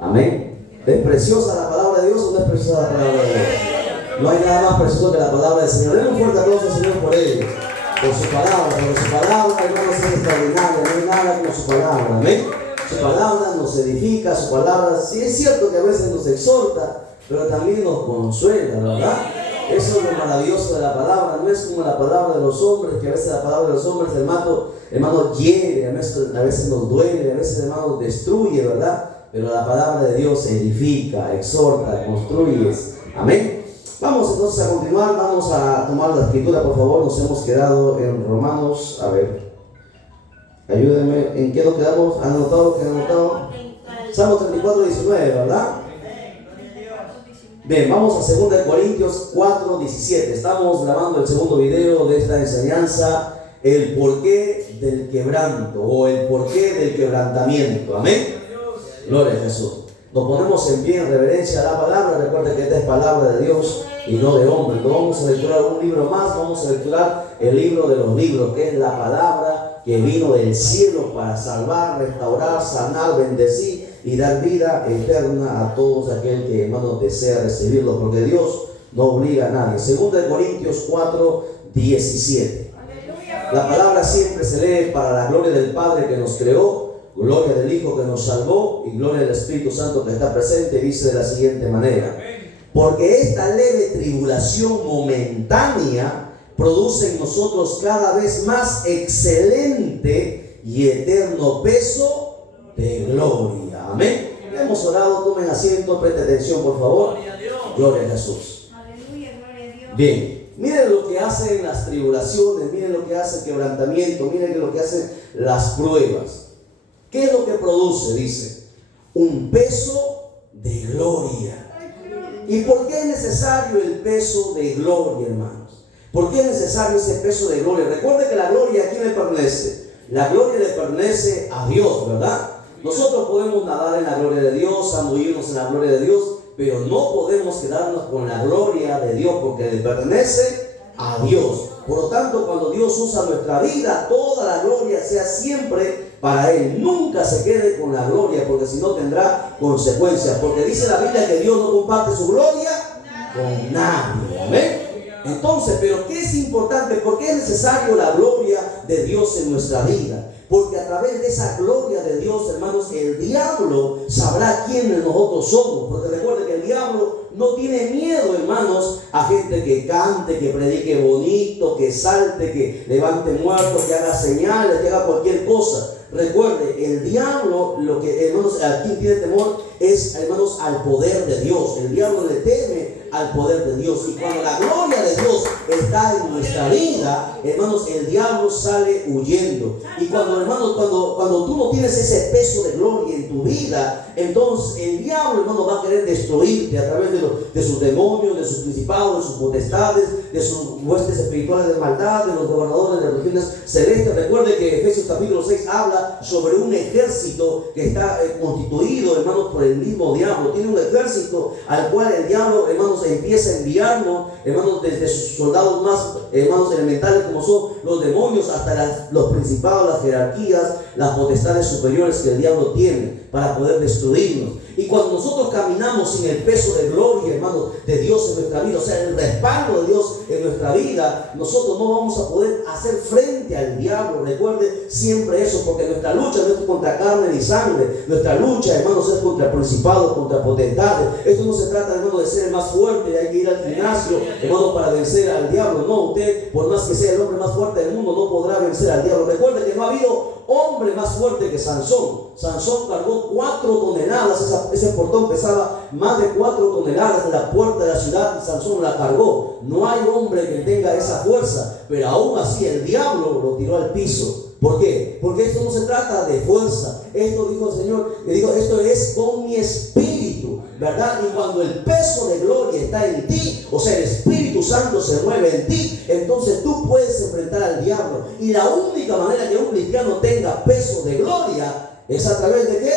Amén. ¿Es preciosa la palabra de Dios o no es preciosa la palabra de Dios? No hay nada más precioso que la palabra del Señor. Denle un fuerte aplauso al Señor por ello. Por su palabra, hermanos, es extraordinaria. No hay nada como su palabra. Amén. Su palabra nos edifica, su palabra, sí es cierto que a veces nos exhorta, pero también nos consuela, ¿verdad? Eso es lo maravilloso de la palabra. No es como la palabra de los hombres, que a veces la palabra de los hombres, hermano, hiere, a veces nos duele, a veces, hermano, destruye, ¿verdad? Pero la palabra de Dios edifica, exhorta, construye. Amén. Vamos entonces a continuar, vamos a tomar la escritura, por favor. Nos hemos quedado en Romanos, a ver, ayúdenme, ¿en qué nos quedamos? ¿Han anotado lo que han anotado? Salmo 34, 19, ¿verdad? Bien, vamos a 2 Corintios 4, 17. Estamos grabando el segundo video de esta enseñanza, el porqué del quebranto o el porqué del quebrantamiento. Amén. Gloria a Jesús. Nos ponemos en pie en reverencia a la palabra. Recuerden que esta es palabra de Dios y no de hombre. No vamos a lecturar un libro más, vamos a lecturar el libro de los libros, que es la palabra que vino del cielo para salvar, restaurar, sanar, bendecir y dar vida eterna a todos aquel que, hermanos, desea recibirlo, porque Dios no obliga a nadie. 2 Corintios 4, 17. La palabra siempre se lee para la gloria del Padre que nos creó, gloria del Hijo que nos salvó y gloria del Espíritu Santo que está presente. Dice de la siguiente manera: porque esta leve tribulación momentánea produce en nosotros cada vez más excelente y eterno peso de gloria. Amén. Hemos orado, tomen asiento, presten atención, por favor. Gloria a Jesús. Aleluya, gloria a Dios. Bien, miren lo que hacen las tribulaciones, miren lo que hace el quebrantamiento, miren lo que hacen las pruebas. ¿Qué es lo que produce? Dice, un peso de gloria. ¿Y por qué es necesario el peso de gloria, hermanos? ¿Por qué es necesario ese peso de gloria? Recuerde que la gloria, ¿a quién le pertenece? La gloria le pertenece a Dios, ¿verdad? Nosotros podemos nadar en la gloria de Dios, zambullirnos en la gloria de Dios, pero no podemos quedarnos con la gloria de Dios porque le pertenece a Dios. Por lo tanto, cuando Dios usa nuestra vida, toda la gloria sea siempre para Él. Nunca se quede con la gloria, porque si no tendrá consecuencias. Porque dice la Biblia que Dios no comparte su gloria con nadie. Amén. Entonces, ¿pero qué es importante? ¿Por qué es necesario la gloria de Dios en nuestra vida? Porque a través de esa gloria de Dios, hermanos, el diablo sabrá quiénes nosotros somos. Porque recuerden que el diablo no tiene miedo, hermanos, a gente que cante, que predique bonito, que salte, que levante muertos, que haga señales, que haga cualquier cosa. Recuerde, el diablo, lo que, hermanos, a quien tiene temor es, hermanos, al poder de Dios. El diablo le teme al poder de Dios. Y cuando la gloria de Dios está en nuestra vida, hermanos, el diablo sale huyendo. Y cuando, hermanos, cuando tú no tienes ese peso de gloria en tu vida, entonces el diablo, hermano, va a querer destruirte a través de sus demonios, de sus principados, de sus potestades, de sus huestes espirituales de maldad, de los gobernadores de las regiones celestes. Recuerde que Efesios capítulo 6 habla sobre un ejército que está constituido, hermanos, por el mismo diablo. Tiene un ejército al cual el diablo, hermanos, empieza a enviarnos, hermanos, desde sus soldados más, hermanos, elementales, como son los demonios, hasta los principados, las jerarquías, las potestades superiores que el diablo tiene para poder destruirnos. Y cuando nosotros caminamos sin el peso de gloria, hermanos, de Dios en nuestra vida, o sea, el respaldo de Dios en nuestra vida, nosotros no vamos a poder hacer frente al diablo. Recuerde siempre eso, porque nuestra lucha no es contra carne ni sangre. Nuestra lucha, hermanos, es contra principados, contra potestades. Esto no se trata, hermano, de ser el más fuerte, hay que ir al gimnasio, hermano, para vencer al diablo. No, usted, por más que sea el hombre más fuerte del mundo, no podrá vencer al diablo. Recuerde que no ha habido hombre más fuerte que Sansón. Sansón cargó 4 toneladas, ese portón pesaba más de 4 toneladas de la puerta de la ciudad y Sansón la cargó. No hay hombre que tenga esa fuerza, pero aún así el diablo lo tiró al piso. ¿Por qué? Porque esto no se trata de fuerza. Esto dijo el Señor, que dijo, esto es con mi espíritu, ¿verdad? Y cuando el peso de gloria está en ti, o sea, el Espíritu Santo se mueve en ti, entonces tú puedes enfrentar al diablo. Y la única manera que un cristiano tenga peso de gloria es a través de ¿qué?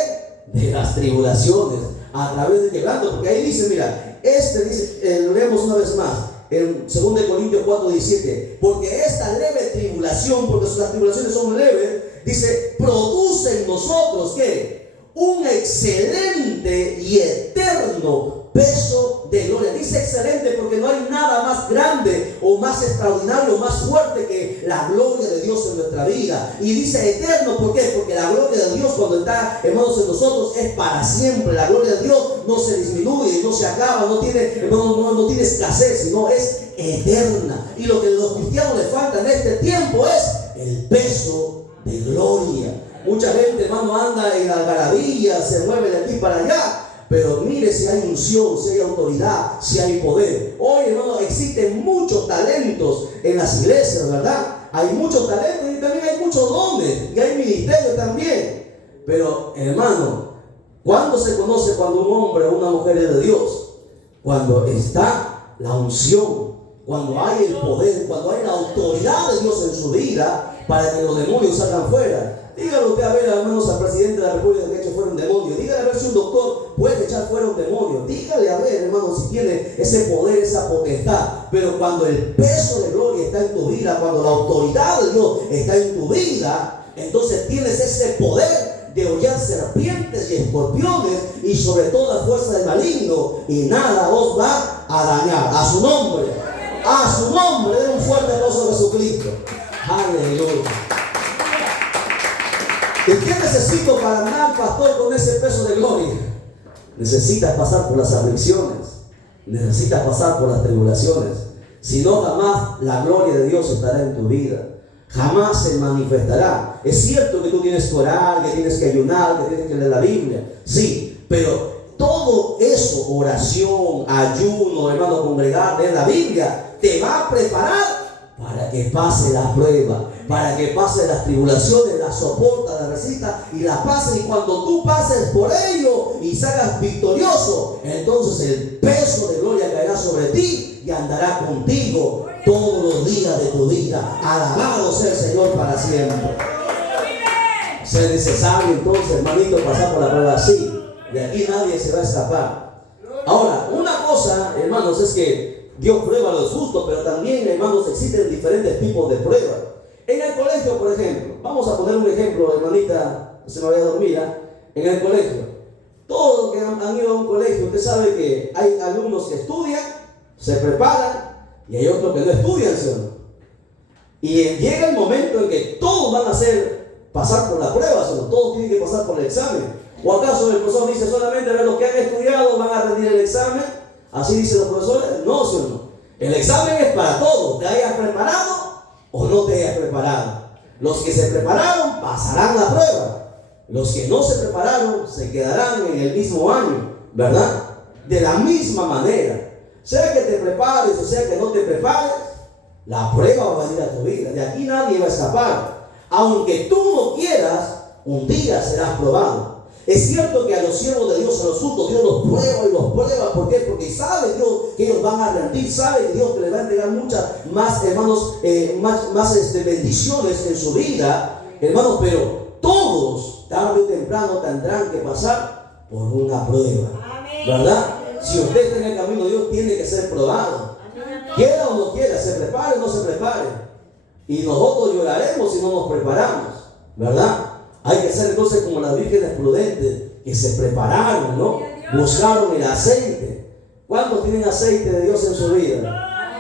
De las tribulaciones, a través de quebranto. Porque ahí dice, mira, dice, lo leemos una vez más. En 2 Corintios 4, 17, porque esta leve tribulación, porque las tribulaciones son leves, dice, produce en nosotros, ¿qué? Un excelente y eterno peso de gloria. Dice excelente porque no hay nada más grande o más extraordinario, más fuerte que la gloria de Dios en nuestra vida. Y dice eterno, ¿por qué? Porque la gloria de Dios cuando está, hermanos, en nosotros es para siempre. La gloria de Dios no se disminuye, no se acaba, no tiene, hermanos, no tiene escasez, sino es eterna. Y lo que a los cristianos les falta en este tiempo es el peso de gloria. Mucha gente, hermano, anda en algarabía, se mueve de aquí para allá. Pero mire si hay unción, si hay autoridad, si hay poder. Hoy, hermano, existen muchos talentos en las iglesias, ¿verdad? Hay muchos talentos y también hay muchos dones. Y hay ministerios también. Pero, hermano, ¿cuándo se conoce cuando un hombre o una mujer es de Dios? Cuando está la unción, cuando hay el poder, cuando hay la autoridad de Dios en su vida para que los demonios salgan fuera. Dígale usted a ver, hermanos, al presidente de la República que eche fuera un demonio. Dígale a ver si un doctor puede echar fuera un demonio. Dígale a ver, hermanos, si tiene ese poder, esa potestad. Pero cuando el peso de gloria está en tu vida, cuando la autoridad de Dios está en tu vida, entonces tienes ese poder de hollar serpientes y escorpiones y sobre todo la fuerza del maligno, y nada os va a dañar. A su nombre, den un fuerte aplauso a Jesucristo. Aleluya. ¿Y qué necesito para andar, pastor, con ese peso de gloria? Necesitas pasar por las aflicciones, necesitas pasar por las tribulaciones. Si no, jamás la gloria de Dios estará en tu vida. Jamás se manifestará. Es cierto que tú tienes que orar, que tienes que ayunar, que tienes que leer la Biblia. Sí, pero todo eso, oración, ayuno, hermano, congregar, leer la Biblia, te va a preparar para que pase la prueba, para que pase las tribulaciones, las soporta, las resista y las pase. Y cuando tú pases por ello y salgas victorioso, entonces el peso de gloria caerá sobre ti y andará contigo todos los días de tu vida. Alabado sea el Señor para siempre. Es necesario entonces, hermanito, pasar por la prueba así. De aquí nadie se va a escapar. Ahora, una cosa, hermanos, es que Dios prueba a los justos, pero también, hermanos, existen diferentes tipos de pruebas. En el colegio, por ejemplo, vamos a poner un ejemplo, hermanita, no se me vaya a dormir, en el colegio. Todos los que han ido a un colegio, usted sabe que hay alumnos que estudian, se preparan, y hay otros que no estudian, ¿sí o no? Y llega el momento en que todos van a pasar por la prueba, ¿sí o no? Todos tienen que pasar por el examen. ¿O acaso el profesor dice solamente los que han estudiado van a rendir el examen? ¿Así dicen los profesores? No, ¿sí o no? El examen es para todos, te hayas preparado o no te hayas preparado. Los que se prepararon pasarán la prueba. Los que no se prepararon se quedarán en el mismo año, ¿verdad? De la misma manera. Sea que te prepares o sea que no te prepares, la prueba va a venir a tu vida. De aquí nadie va a escapar. Aunque tú no quieras, un día serás probado. Es cierto que a los siervos de Dios, a los justos, Dios los prueba y los prueba. ¿Por qué? Porque sabe Dios que ellos van a rendir, sabe que Dios que les va a entregar muchas más, hermanos, más bendiciones en su vida, hermanos, pero todos, tarde o temprano, tendrán que pasar por una prueba, ¿verdad? Si usted está en el camino de Dios, tiene que ser probado. Quiera o no quiera, se prepare o no se prepare. Y nosotros lloraremos si no nos preparamos, ¿verdad? Hay que ser entonces como las vírgenes prudentes que se prepararon, ¿no? Buscaron el aceite. ¿Cuántos tienen aceite de Dios en su vida?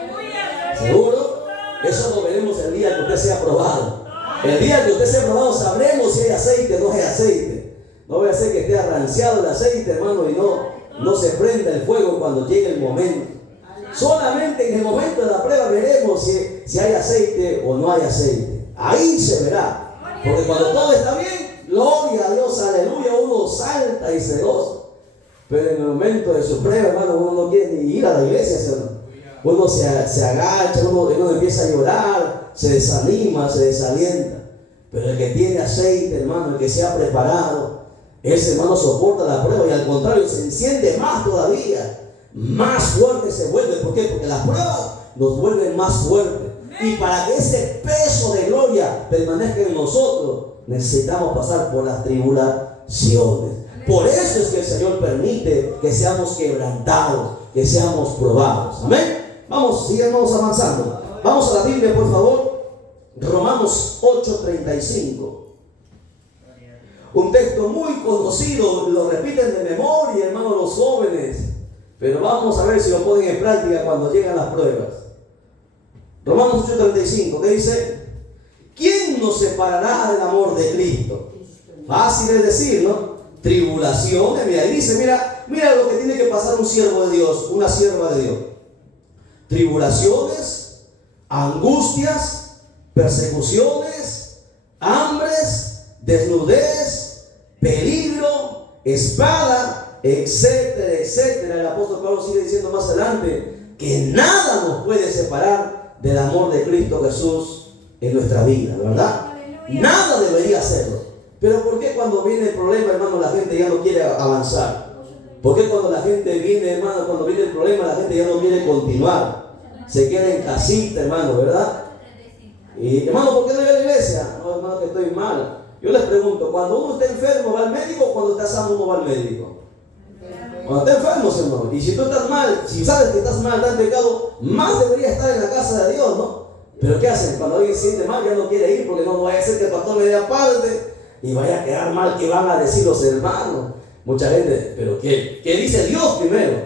¿Seguro? Eso lo veremos el día que usted sea probado. El día que usted sea probado sabremos si hay aceite o no hay aceite. No voy a hacer que esté arranciado el aceite, hermano, y no se prenda el fuego cuando llegue el momento. Solamente en el momento de la prueba veremos si hay aceite o no hay aceite. Ahí se verá. Porque cuando todo está bien, gloria a Dios, aleluya, uno salta y se goza. Pero en el momento de su prueba, hermano, uno no quiere ni ir a la iglesia, ¿sí o no? Uno se agacha, uno empieza a llorar, se desanima, se desalienta. Pero el que tiene aceite, hermano, el que se ha preparado, ese hermano soporta la prueba y al contrario, se enciende más todavía. Más fuerte se vuelve. ¿Por qué? Porque las pruebas nos vuelven más fuertes. Y para que ese peso de gloria permanezca en nosotros, necesitamos pasar por las tribulaciones. Por eso es que el Señor permite que seamos quebrantados, que seamos probados. Amén. Sigamos avanzando. Vamos a la Biblia, por favor. Romanos 8:35. Un texto muy conocido, lo repiten de memoria, hermano, pero vamos a ver si lo ponen en práctica cuando llegan las pruebas. Romanos 8:35, ¿qué dice? ¿Quién nos separará del amor de Cristo? Fácil es decir, ¿no? Tribulaciones, mira, y dice, mira lo que tiene que pasar un siervo de Dios, una sierva de Dios. Tribulaciones, angustias, persecuciones, hambres, desnudez, peligro, espada, etcétera, etcétera. El apóstol Pablo sigue diciendo más adelante que nada nos puede separar del amor de Cristo Jesús en nuestra vida, ¿verdad? Aleluya. Nada debería hacerlo. Pero ¿por qué cuando viene el problema, hermano, la gente ya no quiere avanzar? ¿Por qué cuando la gente viene, hermano, cuando viene el problema, la gente ya no quiere continuar? Se queda en casita, hermano, ¿verdad? Y hermano, ¿por qué no voy a la iglesia? No, hermano, que estoy mal. Yo les pregunto, cuando uno está enfermo, ¿va al médico o cuando está sano uno va al médico? Cuando está enfermo, hermano. Y si tú estás mal, si sabes que estás mal, estás en pecado, más debería estar en la casa de Dios, ¿no? Pero ¿qué hacen? Cuando alguien se siente mal, ya no quiere ir porque no vaya a ser que el pastor le dé aparte y vaya a quedar mal. ¿Qué van a decir los hermanos? Mucha gente, pero ¿qué dice Dios primero?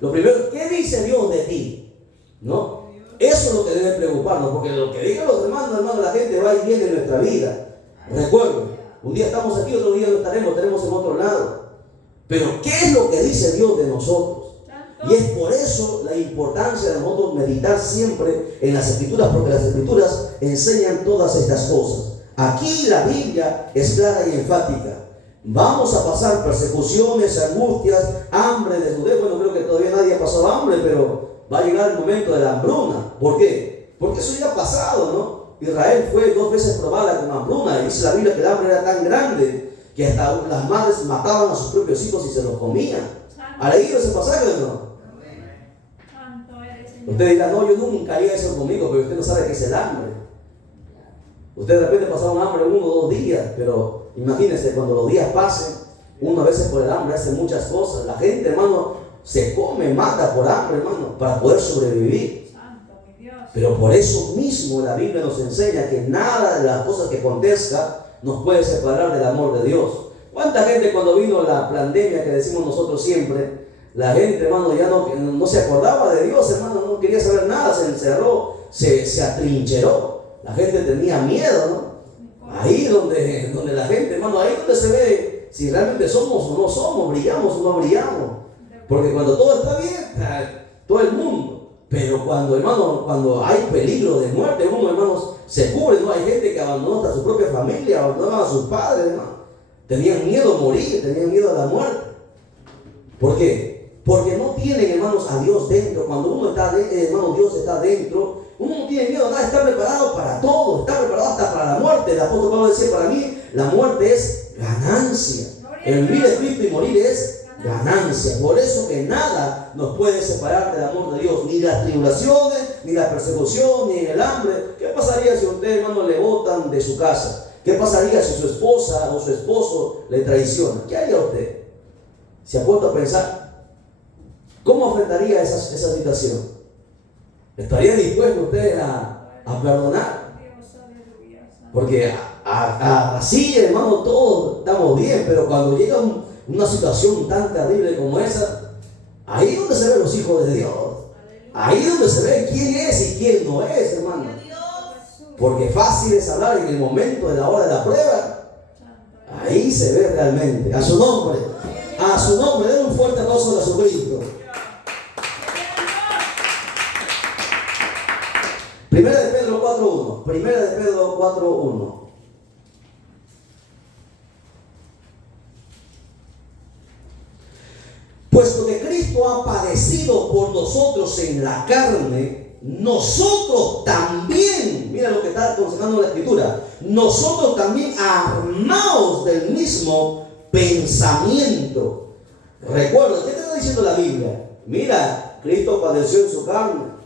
Lo primero, ¿qué dice Dios de ti? ¿No? Eso es lo que debe preocuparnos, porque lo que digan los hermanos, la gente va y viene en nuestra vida. Recuerden, un día estamos aquí, otro día no estaremos en otro lado. Pero ¿qué es lo que dice Dios de nosotros? Y es por eso la importancia de nosotros meditar siempre en las Escrituras, porque las Escrituras enseñan todas estas cosas. Aquí la Biblia es clara y enfática. Vamos a pasar persecuciones, angustias, hambre, desnudez. Bueno, creo que todavía nadie ha pasado hambre, pero va a llegar el momento de la hambruna. ¿Por qué? Porque eso ya ha pasado, ¿no? Israel fue 2 veces probada con hambruna. Y dice la Biblia que el hambre era tan grande que hasta las madres mataban a sus propios hijos y se los comían. ¿Ha leído ese pasaje o no? Usted dirá, no, yo nunca haría eso conmigo, pero usted no sabe qué es el hambre. Usted de repente pasaron hambre 1 o 2 días, pero imagínense, cuando los días pasen, uno a veces por el hambre hace muchas cosas. La gente, hermano, se come, mata por hambre, hermano, para poder sobrevivir. Pero por eso mismo la Biblia nos enseña que nada de las cosas que acontezca nos puede separar del amor de Dios. ¿Cuánta gente cuando vino la pandemia que decimos nosotros siempre, la gente, hermano, ya no se acordaba de Dios, hermano, no quería saber nada, se encerró, se atrincheró. La gente tenía miedo, ¿no? Ahí donde la gente, hermano, ahí donde se ve si realmente somos o no somos, brillamos o no brillamos. Porque cuando todo está bien, todo el mundo. Pero cuando, hermano, cuando hay peligro de muerte, uno, hermanos, se cubre, ¿no? Hay gente que abandonó hasta su propia familia, abandonaban a sus padres, hermano. Tenían miedo a morir, tenían miedo a la muerte. ¿Por qué? Porque no tienen, hermanos, a Dios dentro. Cuando uno está dentro, hermano, Dios está dentro, uno no tiene miedo a nada, está preparado para todo, está preparado hasta para la muerte. El apóstol Pablo decía, para mí la muerte es ganancia. El vivir es Cristo y morir es ganancia. Por eso que nada nos puede separar del amor de Dios, ni las tribulaciones, ni la persecución, ni el hambre. ¿Qué pasaría si a usted, hermano, le botan de su casa? ¿Qué pasaría si su esposa o su esposo le traiciona? ¿Qué haría usted? ¿Se ha puesto a pensar? ¿Cómo enfrentaría esa situación? ¿Estaría dispuesto usted a perdonar? Porque así, hermano, todos estamos bien, pero cuando llega una situación tan terrible como esa, ahí es donde se ven los hijos de Dios. Ahí es donde se ve quién es y quién no es, hermano. Porque fácil es hablar en el momento de la hora de la prueba. Ahí se ve realmente. A su nombre, den un fuerte aplauso a Jesucristo. Primera de Pedro 4:1. Primera de Pedro 4:1. Puesto que Cristo ha padecido por nosotros en la carne, nosotros también, mira lo que está aconsejando la Escritura, nosotros también armados del mismo pensamiento. Recuerda, ¿qué te está diciendo la Biblia? Mira, Cristo padeció en su carne.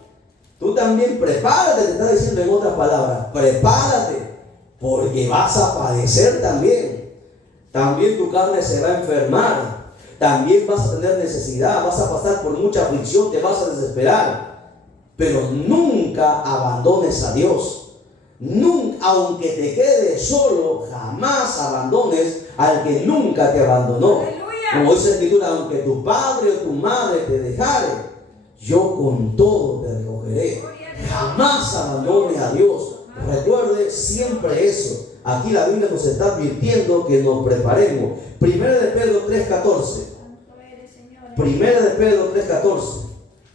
Tú también prepárate, te está diciendo en otras palabras, prepárate, porque vas a padecer también. También tu carne se va a enfermar. También vas a tener necesidad, vas a pasar por mucha aflicción, te vas a desesperar. Pero nunca abandones a Dios. Nunca, aunque te quedes solo, jamás abandones al que nunca te abandonó. ¡Aleluya! Como dice la Escritura, aunque tu padre o tu madre te dejare, yo con todo te recogeré. Jamás abandone a Dios. Recuerde siempre eso. Aquí la Biblia nos está advirtiendo que nos preparemos. Primera de Pedro 3:14. Primera de Pedro 3:14.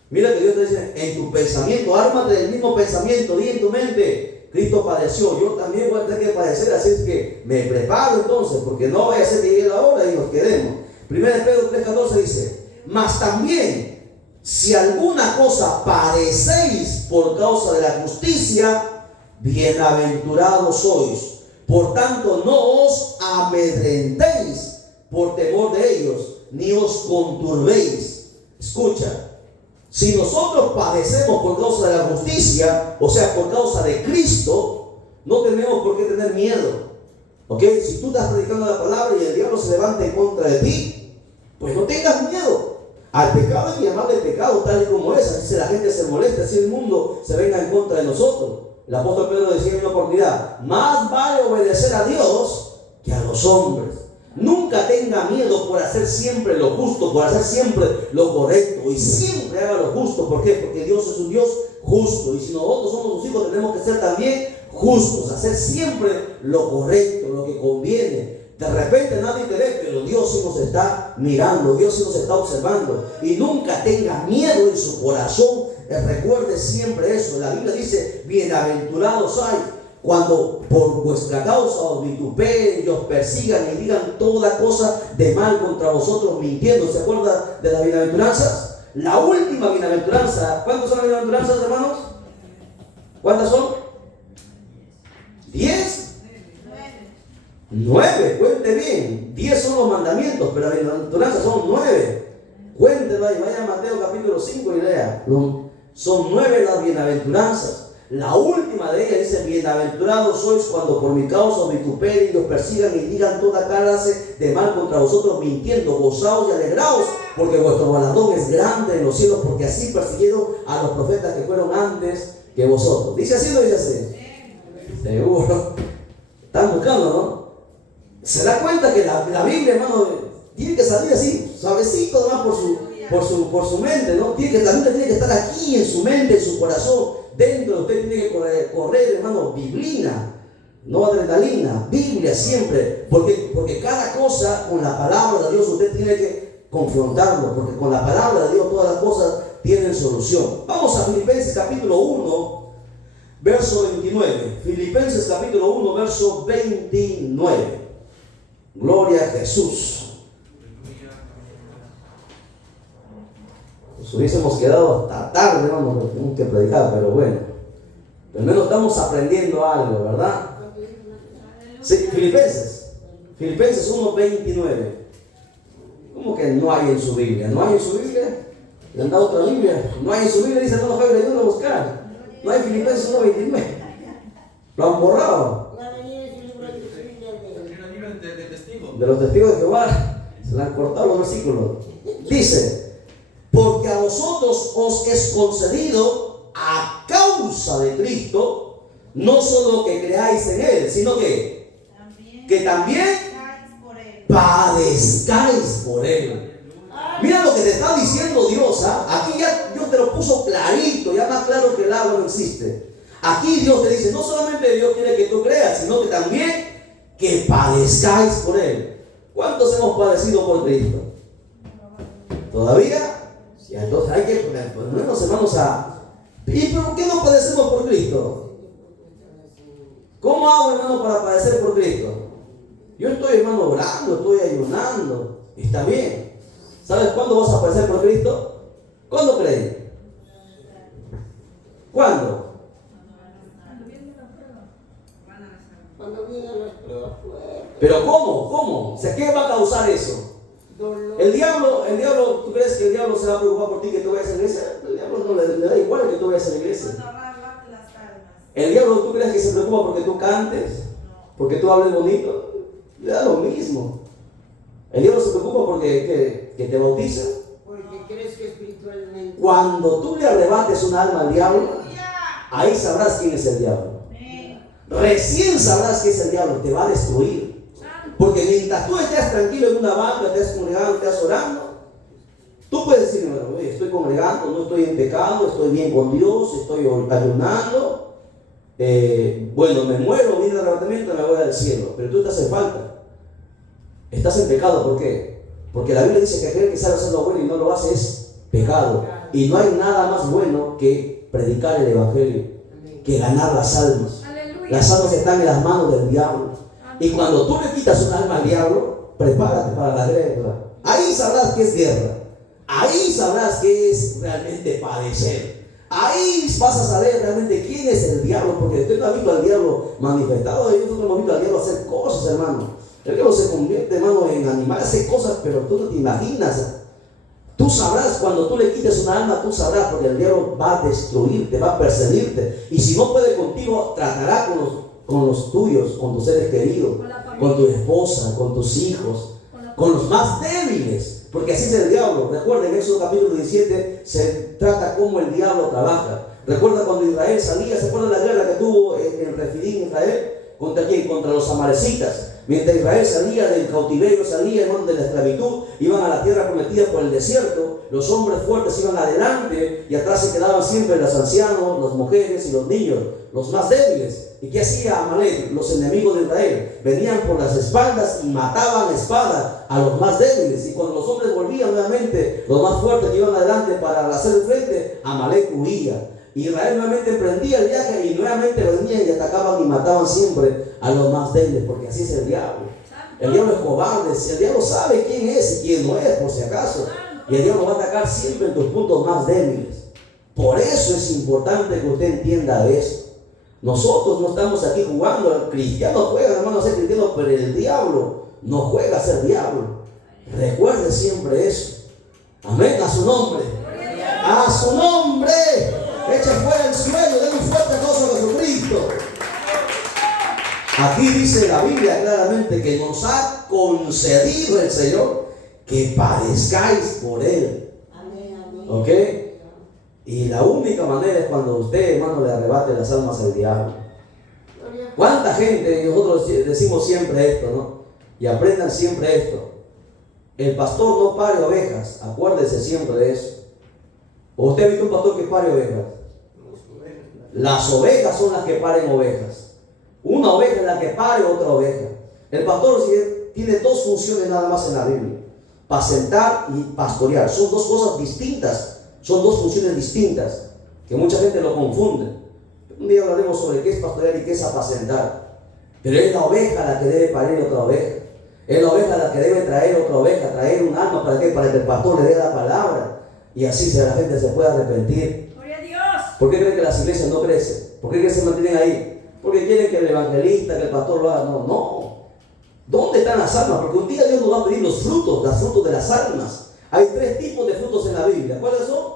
Mira que Dios te dice, en tu pensamiento, ármate del mismo pensamiento, di en tu mente, Cristo padeció, yo también voy a tener que padecer, así es que me preparo entonces, porque no vaya a ser que llegue la hora y nos quedemos. Primera de Pedro 3:14 dice, mas también, si alguna cosa padecéis por causa de la justicia, bienaventurados sois. Por tanto, no os amedrentéis por temor de ellos, ni os conturbéis. Escucha, si nosotros padecemos por causa de la justicia, o sea, por causa de Cristo, no tenemos por qué tener miedo. ¿Ok? Si tú estás predicando la palabra y el diablo se levanta en contra de ti, pues no tengas miedo. Al pecado hay que llamarle pecado tal y como es. Así la gente se molesta, así el mundo se venga en contra de nosotros. El apóstol Pedro decía en una oportunidad, más vale obedecer a Dios que a los hombres. Nunca tenga miedo por hacer siempre lo justo, por hacer siempre lo correcto, y siempre haga lo justo. ¿Por qué? Porque Dios es un Dios justo, y si nosotros somos sus hijos tenemos que ser también justos, hacer siempre lo correcto, lo que conviene. De repente nadie te ve, pero Dios sí nos está mirando, Dios sí nos está observando. Y nunca tenga miedo en su corazón. Recuerde siempre eso. La Biblia dice, bienaventurados hay cuando por vuestra causa os vituperen y os persigan y digan toda cosa de mal contra vosotros mintiendo. ¿Se acuerda de las bienaventuranzas? La última bienaventuranza. ¿Cuántas son las bienaventuranzas, hermanos? ¿Cuántas son? 10. 9, cuente bien. 10 son los mandamientos, pero las bienaventuranzas son 9. Cuéntelo ahí, vaya a Mateo capítulo 5 y lea. Son 9 las bienaventuranzas. La última de ellas dice, bienaventurados sois cuando por mi causa os vituperen y os persigan y digan toda clase de mal contra vosotros mintiendo. Gozaos y alegraos, porque vuestro galardón es grande en los cielos, porque así persiguieron a los profetas que fueron antes que vosotros. ¿Dice así o no dice así? Seguro. Están buscando, ¿no? Se da cuenta que la Biblia, hermano, tiene que salir así, suavecito, además por su mente, ¿no? La Biblia tiene que estar aquí en su mente, en su corazón. Dentro de usted tiene que correr, hermano, biblina, no adrenalina, Biblia siempre. Porque cada cosa con la palabra de Dios usted tiene que confrontarlo, porque con la palabra de Dios todas las cosas tienen solución. Vamos a Filipenses capítulo 1, verso 29. Filipenses capítulo 1, verso 29. Gloria a Jesús. Nos hubiésemos quedado hasta tarde, hermano, porque tenemos que predicar, pero bueno, al menos estamos aprendiendo algo, ¿verdad? Sí, Filipenses 1:29. ¿Cómo que no hay en su Biblia? ¿No hay en su Biblia? ¿Le han dado otra Biblia? No hay en su Biblia, dice hermano Javier, ayúdame a buscar. No hay Filipenses 1:29. Lo han borrado. De los testigos de Jehová se le han cortado los versículos. Dice, porque a vosotros os es concedido a causa de Cristo, no solo que creáis en Él, sino que también padezcáis por Él. Mira lo que te está diciendo Dios, ¿ah? Aquí ya Dios te lo puso clarito, ya más claro que el agua no existe. Aquí Dios te dice, no solamente Dios quiere que tú creas, sino que también que padezcáis por Él. ¿Cuántos hemos padecido por Cristo? ¿Todavía? Y entonces hay que ponernos, hermanos, ¿y por qué no padecemos por Cristo? ¿Cómo hago, hermano, para padecer por Cristo? Yo estoy, hermano, orando, estoy ayunando. Está bien. ¿Sabes cuándo vas a padecer por Cristo? ¿Cuándo crees? ¿Cuándo? Cuando vienen las pruebas fuertes. ¿Pero cómo? O sea, ¿qué va a causar eso? Dolor. El diablo, ¿tú crees que el diablo se va a preocupar por ti que tú vayas a la iglesia? El diablo no le da igual que tú vayas a la iglesia. El diablo, ¿tú crees que se preocupa porque tú cantes? ¿Porque tú hables bonito? Le da lo mismo. El diablo se preocupa porque que te bautizan. Porque crees que espiritualmente. Cuando tú le arrebates un alma al diablo, ahí sabrás quién es el diablo. Recién sabrás que es el diablo, te va a destruir. Porque mientras tú estés tranquilo en una banca, estés congregando, estés orando, tú puedes decir, bueno, estoy congregando, no estoy en pecado, estoy bien con Dios, estoy ayunando, bueno, me muero, viene el arrebatamiento, me voy al cielo. Pero tú estás en falta, estás en pecado. ¿Por qué? Porque la Biblia dice que aquel que sabe hacer lo bueno y no lo hace es pecado. Y no hay nada más bueno que predicar el evangelio, que ganar las almas. Las almas están en las manos del diablo. Y cuando tú le quitas un alma al diablo, prepárate para la guerra. Ahí sabrás qué es guerra. Ahí sabrás qué es realmente padecer. Ahí vas a saber realmente quién es el diablo. Porque usted no ha visto al diablo manifestado. Nosotros hemos visto al diablo hacer cosas, hermano. El diablo se convierte, hermano, en animal, hace cosas, pero tú no te imaginas. Tú sabrás cuando tú le quites una alma, tú sabrás, porque el diablo va a destruirte, va a perseguirte. Y si no puede contigo, tratará con los tuyos, con tus seres queridos, con tu esposa, con tus hijos, con los más débiles. Porque así es el diablo. Recuerden, en Éxodo capítulo 17 se trata cómo el diablo trabaja. Recuerda cuando Israel salía, ¿se acuerdan la guerra que tuvo en Refidim Israel? ¿Contra quién? Contra los amalecitas. Mientras Israel salía del cautiverio, salía de la esclavitud, iban a la tierra prometida por el desierto, los hombres fuertes iban adelante y atrás se quedaban siempre los ancianos, las mujeres y los niños, los más débiles. ¿Y qué hacía Amalek? Los enemigos de Israel venían por las espaldas y mataban a espada a los más débiles. Y cuando los hombres volvían nuevamente, los más fuertes que iban adelante para hacer el frente, Amalek huía. Israel nuevamente emprendía el viaje y nuevamente venían y atacaban y mataban siempre a los más débiles, porque así es el diablo. El diablo es cobarde, el diablo sabe quién es y quién no es, por si acaso. Y el diablo va a atacar siempre en tus puntos más débiles. Por eso es importante que usted entienda esto. Nosotros no estamos aquí jugando, el cristiano juega, hermano, a ser cristiano, pero el diablo no juega a ser diablo. Recuerde siempre eso. Amén, a su nombre. A su nombre. Echa fuera el sueño, den un fuerte aplauso a Jesucristo. Aquí dice la Biblia claramente que nos ha concedido el Señor que padezcáis por Él. ¿Ok? Y la única manera es cuando usted, hermano, le arrebate las almas al diablo. ¿Cuánta gente? Nosotros decimos siempre esto, ¿no? Y aprendan siempre esto. El pastor no pare ovejas, acuérdese siempre de eso. ¿O usted ha visto un pastor que pare ovejas? Las ovejas son las que paren ovejas. Una oveja es la que pare otra oveja. El pastor tiene dos funciones nada más en la Biblia: pacentar y pastorear. Son dos cosas distintas, son dos funciones distintas que mucha gente lo confunde. Un día hablaremos sobre qué es pastorear y qué es apacentar. Pero es la oveja la que debe parir otra oveja. Es la oveja la que debe traer otra oveja, traer un alma. ¿Para qué? Para que el pastor le dé la palabra y así la gente se pueda arrepentir. Gloria a Dios. ¿Por qué creen que las iglesias no crecen? ¿Por qué creen que se mantienen ahí? Porque quieren que el evangelista, que el pastor lo haga. No. ¿Dónde están las almas? Porque un día Dios nos va a pedir los frutos de las almas. Hay tres tipos de frutos en la Biblia. ¿Cuáles son?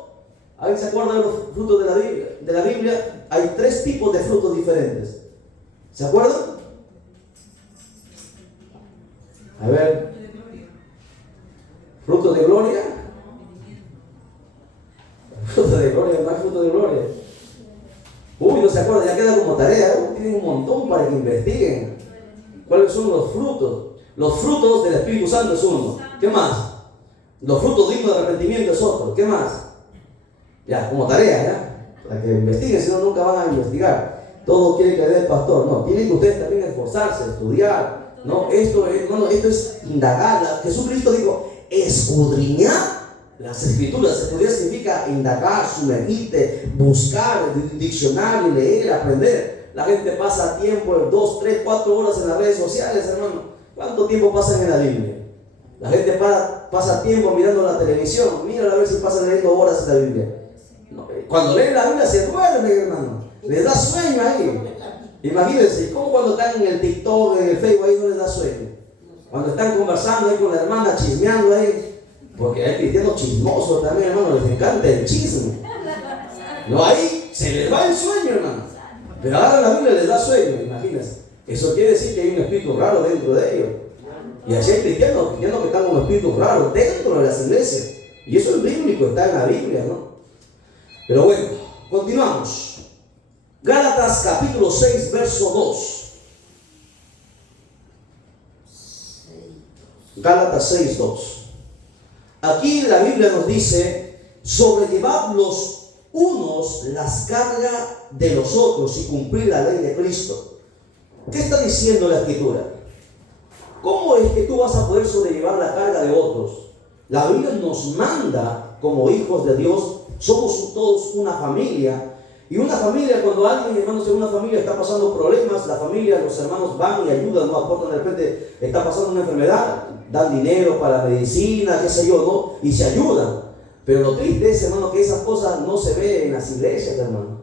¿Alguien se acuerda de los frutos de la Biblia? Hay tres tipos de frutos diferentes. ¿Se acuerdan? A ver. ¿Frutos de gloria? Frutos de gloria, no hay frutos de gloria. Uy, no se acuerdan, ya queda como tarea. Tienen un montón para que investiguen. ¿Cuáles son los frutos? Los frutos del Espíritu Santo es uno. ¿Qué más? Los frutos dignos de arrepentimiento es otro. ¿Qué más? Ya, como tarea, ¿ya? Para que investiguen, si no, nunca van a investigar. Todo quiere que le dé el pastor. No, tienen que ustedes también esforzarse, estudiar. No, esto es indagar. Jesucristo dijo, escudriñar las escrituras. Estudiar significa indagar, sumergirte, buscar, diccionario, leer, aprender. La gente pasa tiempo, 2, 3, 4 horas en las redes sociales, hermano. ¿Cuánto tiempo pasan en la Biblia? La gente pasa tiempo mirando la televisión. Mira a ver si pasan leyendo horas en la Biblia. No, cuando leen la Biblia se duermen, hermano. Les da sueño ahí. Imagínense, ¿cómo cuando están en el TikTok, en el Facebook, ahí no les da sueño? Cuando están conversando ahí con la hermana, chismeando ahí. Porque hay cristianos chismosos también, hermano, les encanta el chisme. No, ahí se les va el sueño, hermano. Pero ahora la Biblia les da sueño, imagínense. Eso quiere decir que hay un espíritu raro dentro de ellos. Y así hay cristianos que están con espíritus raros dentro de las iglesias. Y eso es bíblico, está en la Biblia, ¿no? Pero bueno, continuamos. Gálatas capítulo 6, verso 2. Gálatas 6:2. Aquí la Biblia nos dice: sobrellevad los unos las cargas de los otros y cumplir la ley de Cristo. ¿Qué está diciendo la Escritura? ¿Cómo es que tú vas a poder sobrellevar la carga de otros? La Biblia nos manda, como hijos de Dios, somos todos una familia. Y una familia, cuando alguien, hermanos, en una familia está pasando problemas, la familia, los hermanos van y ayudan, no aportan, de repente está pasando una enfermedad, dan dinero para medicina, qué sé yo, ¿no? Y se ayudan. Pero lo triste es, hermano, que esas cosas no se ven en las iglesias, hermano.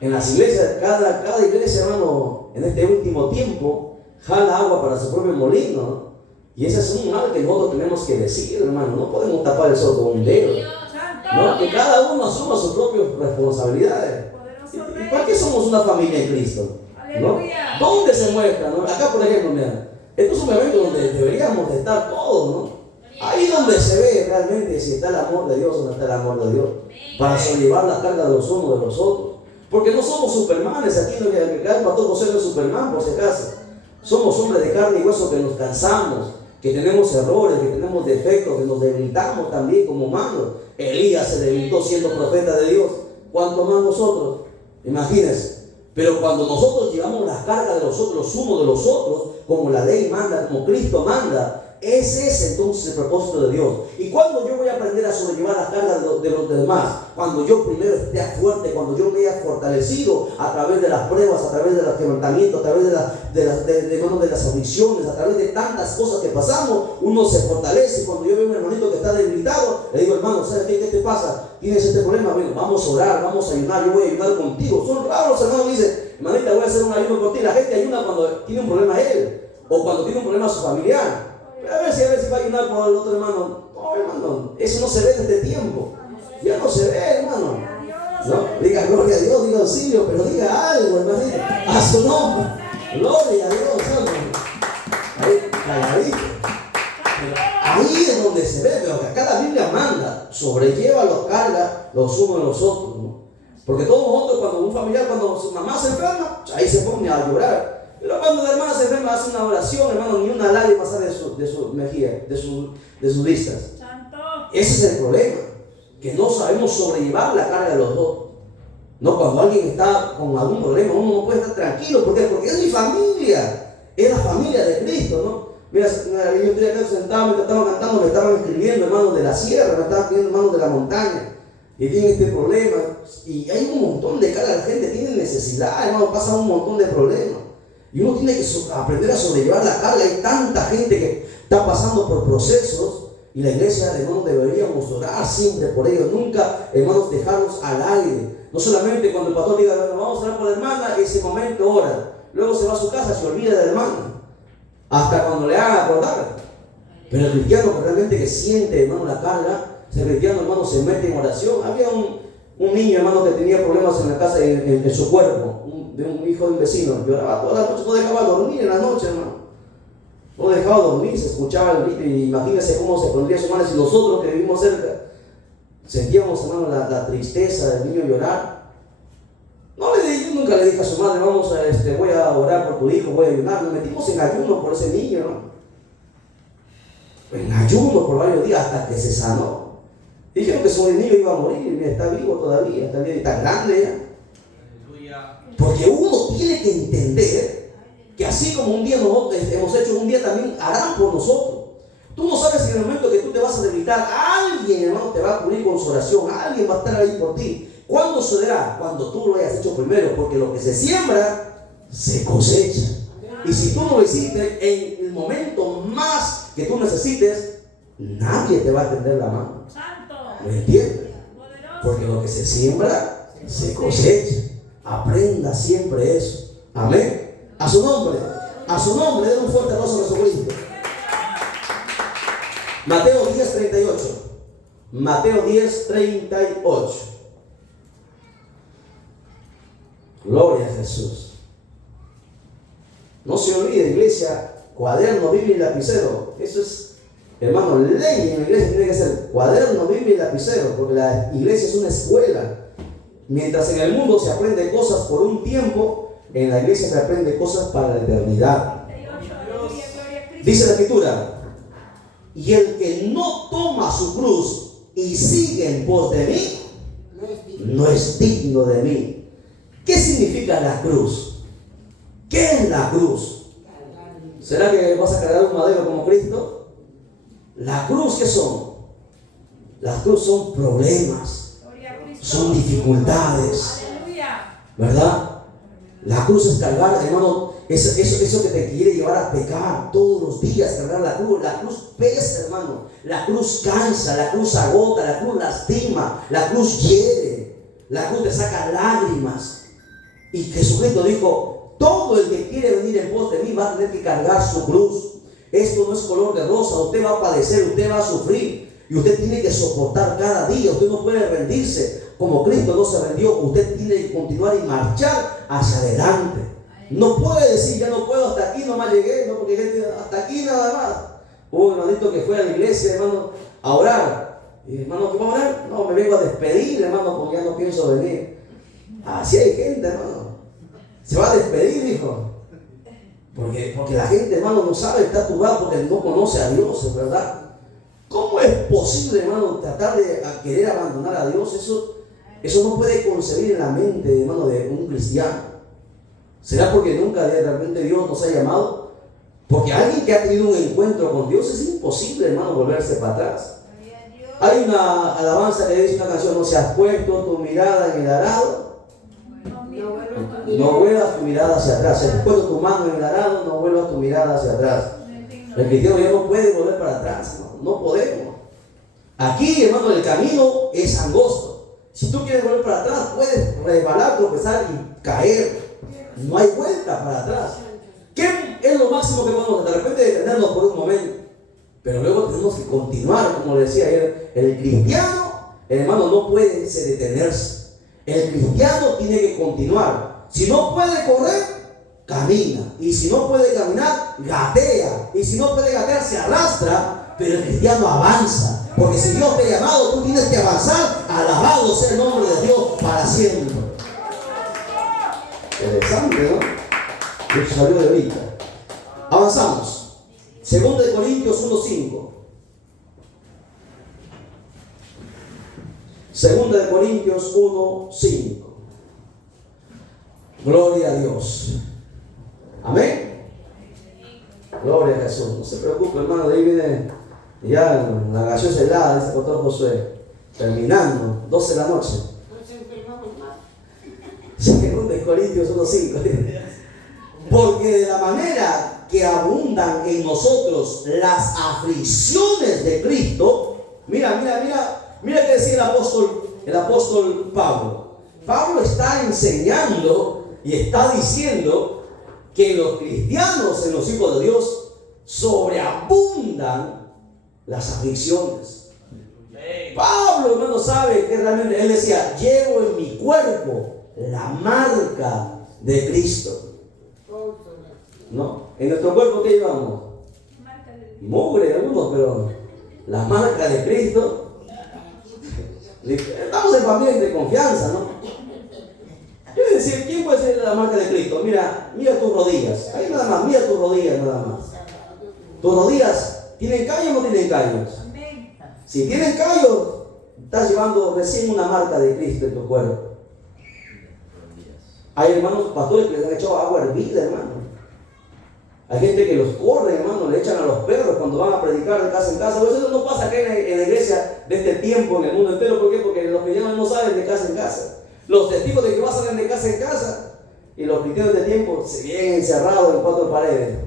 En las iglesias, cada iglesia, hermano, en este último tiempo, jala agua para su propio molino, ¿no? Y ese es un mal que nosotros tenemos que decir, hermano. No podemos tapar el sol con un dedo, ¿no? Que cada uno asuma sus propias responsabilidades. ¿Y para qué somos una familia en Cristo? ¿No? ¿Dónde se muestra? ¿No? Acá, por ejemplo, mira, esto es un evento donde deberíamos de estar todos, ¿no? Ahí donde se ve realmente si está el amor de Dios o no está el amor de Dios, para sobrellevar la carga de los unos de los otros. Porque no somos supermanes aquí, no, que el pastor José no es superman, por si acaso. Somos hombres de carne y hueso que nos cansamos, que tenemos errores, que tenemos defectos, que nos debilitamos también como humanos. Elías se debilitó siendo profeta de Dios. ¿Cuánto más nosotros? Imagínense. Pero cuando nosotros llevamos la carga de los otros, uno de los otros, como la ley manda, como Cristo manda, ese es entonces el propósito de Dios. ¿Y cuando yo voy a aprender a sobrellevar las cargas de los demás? Cuando yo primero esté fuerte, cuando yo me haya fortalecido a través de las pruebas, a través de los quebrantamientos, a través de las aflicciones, a través de tantas cosas que pasamos, uno se fortalece. Cuando yo veo a un hermanito que está debilitado, le digo: hermano, ¿sabes qué te pasa? ¿Tienes este problema? Bueno, vamos a orar, vamos a ayunar, yo voy a ayudar contigo. Son raros, hermanos, dicen: hermanita, voy a hacer un ayuno por ti. La gente ayuna cuando tiene un problema él, o cuando tiene un problema su familiar. A ver si va a ayunar por el otro hermano. No, hermano, eso no se ve en este tiempo. Ya no se ve, hermano. No, diga gloria a Dios, diga auxilio, pero diga algo, hermano. A su nombre. Gloria a Dios, hermano. Ahí, calladito. Ahí es donde se ve, pero que acá la Biblia manda: sobrelleva los cargas los unos de los otros, ¿no? Porque todos nosotros, cuando un familiar, cuando su mamá se enferma, ahí se pone a llorar. Pero cuando la hermana se enferma, hace una oración, hermano, ni una lágrima sale de su mejilla, de sus vistas. Ese es el problema, que no sabemos sobrellevar la carga de los dos. No, cuando alguien está con algún problema, uno no puede estar tranquilo. ¿Por qué? Porque es mi familia, es la familia de Cristo, ¿no? Mira, yo estoy acá sentado, me estaban cantando, me estaban escribiendo hermanos de la sierra, me estaban escribiendo hermanos de la montaña, y tienen este problema. Y hay un montón de carga, la gente tiene necesidad, hermano, pasa un montón de problemas. Y uno tiene que aprender a sobrellevar la carga. Hay tanta gente que está pasando por procesos, y la iglesia, hermanos, deberíamos orar siempre por ellos. Nunca, hermanos, dejarlos al aire. No solamente cuando el pastor diga: bueno, vamos a orar por la hermana, ese momento ora. Luego se va a su casa, se olvida de la hermana, hasta cuando le haga acordar. Pero el cristiano realmente que siente, hermano, la carga, ese cristiano, hermano, se mete en oración. Había un niño, hermano, que tenía problemas en la casa, en su cuerpo, de un hijo de un vecino. Lloraba toda la noche, no dejaba dormir en la noche, hermano. No dejaba dormir, se escuchaba el grito. Y imagínense cómo se pondría su madre si nosotros que vivimos cerca sentíamos, hermano, la tristeza del niño llorar. Yo nunca le dije a su madre: vamos voy a orar por tu hijo, voy a ayunar. Nos metimos en ayuno por ese niño, ¿no? En ayuno por varios días hasta que se sanó. Dijeron que su niño iba a morir, y está vivo todavía, está bien, está grande ya. Porque uno tiene que entender que así como un día nosotros hemos hecho, un día también harán por nosotros. Tú no sabes si en el momento que tú te vas a debilitar, alguien, hermano, te va a cubrir con su oración, alguien va a estar ahí por ti. ¿Cuándo sucederá? Cuando tú lo hayas hecho primero, porque lo que se siembra, se cosecha. Y si tú no lo hiciste en el momento más que tú necesites, nadie te va a tender la mano. ¿Me entiendes? Porque lo que se siembra, se cosecha. Aprenda siempre eso. Amén. A su nombre, den un fuerte aplauso a Jesucristo. Mateo 10:38. Mateo 10:38. Gloria a Jesús. No se olvide, iglesia, cuaderno, Biblia y lapicero. Eso es, hermano, ley en la iglesia. Tiene que ser cuaderno, Biblia y lapicero, porque la iglesia es una escuela. Mientras en el mundo se aprende cosas por un tiempo, en la iglesia se aprende cosas para la eternidad. Dice la Escritura: Y el que no toma su cruz y sigue en pos de mí, no es digno de mí. ¿Qué significa la cruz? ¿Qué es la cruz? ¿Será que vas a cargar un madero como Cristo? La cruz, ¿qué son? Las cruz son problemas, son dificultades, ¿verdad? La cruz es cargar, hermano, eso que te quiere llevar a pecar todos los días, cargar la cruz pesa, hermano, la cruz cansa, la cruz agota, la cruz lastima, la cruz hiere, la cruz te saca lágrimas. Y Jesucristo dijo, todo el que quiere venir en pos de mí va a tener que cargar su cruz. Esto no es color de rosa, usted va a padecer, usted va a sufrir. Y usted tiene que soportar cada día, usted no puede rendirse. Como Cristo no se vendió, usted tiene que continuar y marchar hacia adelante. No puede decir, ya no puedo, hasta aquí nomás llegué, no, porque gente, hasta aquí nada más. Hubo un hermanito que fue a la iglesia, hermano, a orar. Y hermano, ¿qué va a orar? No, me vengo a despedir, hermano, porque ya no pienso venir. Así hay gente, hermano. Se va a despedir, dijo. Porque la gente, hermano, no sabe estar jugado porque no conoce a Dios, es verdad. ¿Cómo es posible, hermano, tratar de querer abandonar a Dios? Eso no puede concebir en la mente, hermano, de un cristiano. ¿Será porque nunca de repente Dios nos ha llamado? Porque alguien que ha tenido un encuentro con Dios es imposible, hermano, volverse para atrás. Hay una alabanza que dice una canción, no seas puesto tu mirada en el arado, no vuelvas tu mirada hacia atrás. Si has puesto tu mano en el arado, no vuelvas tu mirada hacia atrás. El cristiano ya no puede volver para atrás, no podemos. Aquí, hermano, el camino es angosto. Si tú quieres volver para atrás, puedes resbalar, tropezar y caer. No hay vuelta para atrás. ¿Qué es lo máximo que podemos hacer? De repente detenernos por un momento, pero luego tenemos que continuar. Como le decía ayer, el cristiano, hermano, no puede detenerse. El cristiano tiene que continuar. Si no puede correr, camina. Y si no puede caminar, gatea. Y si no puede gatear, se arrastra. Pero el cristiano avanza. Porque si Dios te ha llamado, tú tienes que avanzar. Alabado sea el nombre de Dios para siempre. Interesante, ¿no? Eso salió de ahorita. Avanzamos. 2 Corintios 1:5. 2 Corintios 1:5. Gloria a Dios. Amén. Gloria a Jesús. No se preocupe, hermano. De ahí viene ya la gaseosa helada, dice el pastor Josué. Terminando, 12 de la noche. 2 Corintios 1:5. Porque de la manera que abundan en nosotros las aflicciones de Cristo, mira que decía el apóstol Pablo. Pablo está enseñando y está diciendo que los cristianos, en los hijos de Dios, sobreabundan las aflicciones. Pablo, hermano, sabe que realmente él decía, llevo en mi cuerpo la marca de Cristo. ¿No? En nuestro cuerpo, ¿qué llevamos? Mugre algunos, pero la marca de Cristo. Estamos en familia de confianza, ¿no? Quiero decir, ¿quién puede ser la marca de Cristo? Mira tus rodillas. Ahí nada más, mira tus rodillas nada más. ¿Tus rodillas tienen callos o no tienen callos? Si tienen callos, estás llevando recién una marca de Cristo en tu cuerpo. Hay hermanos pastores que les han echado agua hervida, hermano. Hay gente que los corre, hermano, le echan a los perros cuando van a predicar de casa en casa. Pero eso no pasa acá en la iglesia de este tiempo, en el mundo entero. ¿Por qué? Porque los cristianos no salen de casa en casa. Los testigos de Jehová salen de casa en casa. Y los cristianos de tiempo se vienen encerrados en 4 paredes.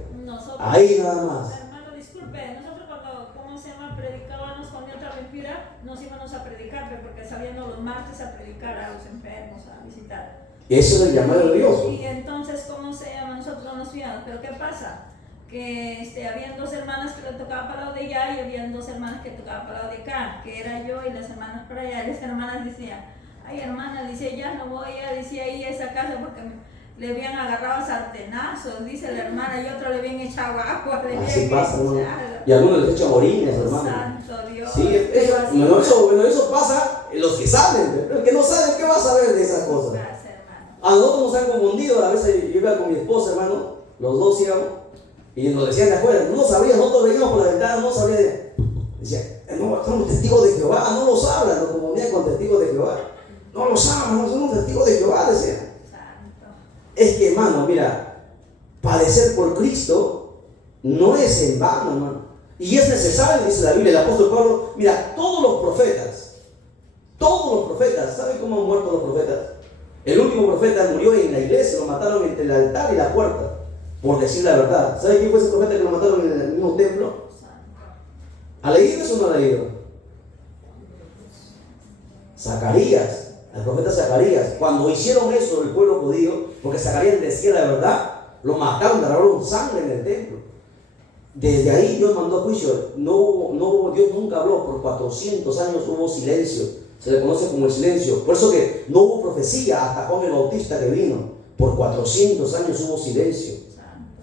Ahí nada más. Hermano, disculpe, nosotros cuando predicábamos con otra mentira, nos íbamos a predicar, porque salíamos los martes a predicar a los enfermos, a visitar. Eso es el llamado de Dios. Y entonces, nosotros nos fiamos. Pero ¿qué pasa? Que habían 2 hermanas que le tocaba para lado de allá y habían 2 hermanas que tocaban para lado de acá, que era yo y las hermanas para allá. Y las hermanas decían, ay hermana, dice, ya no voy a decir ahí a esa casa porque le habían agarrado sartenazos, dice la hermana, y otro le habían echado agua. Así pasa, ¿no? Y algunos les echan orines, hermano. Santo Dios. Sí, eso pasa en los que saben. El que no sabe, ¿qué va a saber de esas cosas? A nosotros nos han confundido. A veces yo iba con mi esposa, hermano, los dos íbamos, Y nos decían de afuera, no sabías, nosotros veíamos por la ventana, no sabías. Decían, no, somos testigos de Jehová, no los hablan, nos confundían con testigos de Jehová. No los hablan, no somos testigos de Jehová, decían. Es que, hermano, mira, padecer por Cristo no es en vano, hermano. Y es necesario, dice la Biblia, el apóstol Pablo. Mira, todos los profetas, ¿saben cómo han muerto los profetas? El último profeta murió en la iglesia, lo mataron entre el altar y la puerta, por decir la verdad. ¿Saben quién fue ese profeta que lo mataron en el mismo templo? ¿Ha leído eso o no ha leído? Zacarías. El profeta Zacarías, cuando hicieron eso el pueblo judío, porque Zacarías decía la verdad, lo mataron, derramaron sangre en el templo. Desde ahí Dios mandó juicio. Dios nunca habló. Por 400 años hubo silencio. Se le conoce como el silencio. Por eso que no hubo profecía hasta Juan el Bautista que vino. Por 400 años hubo silencio.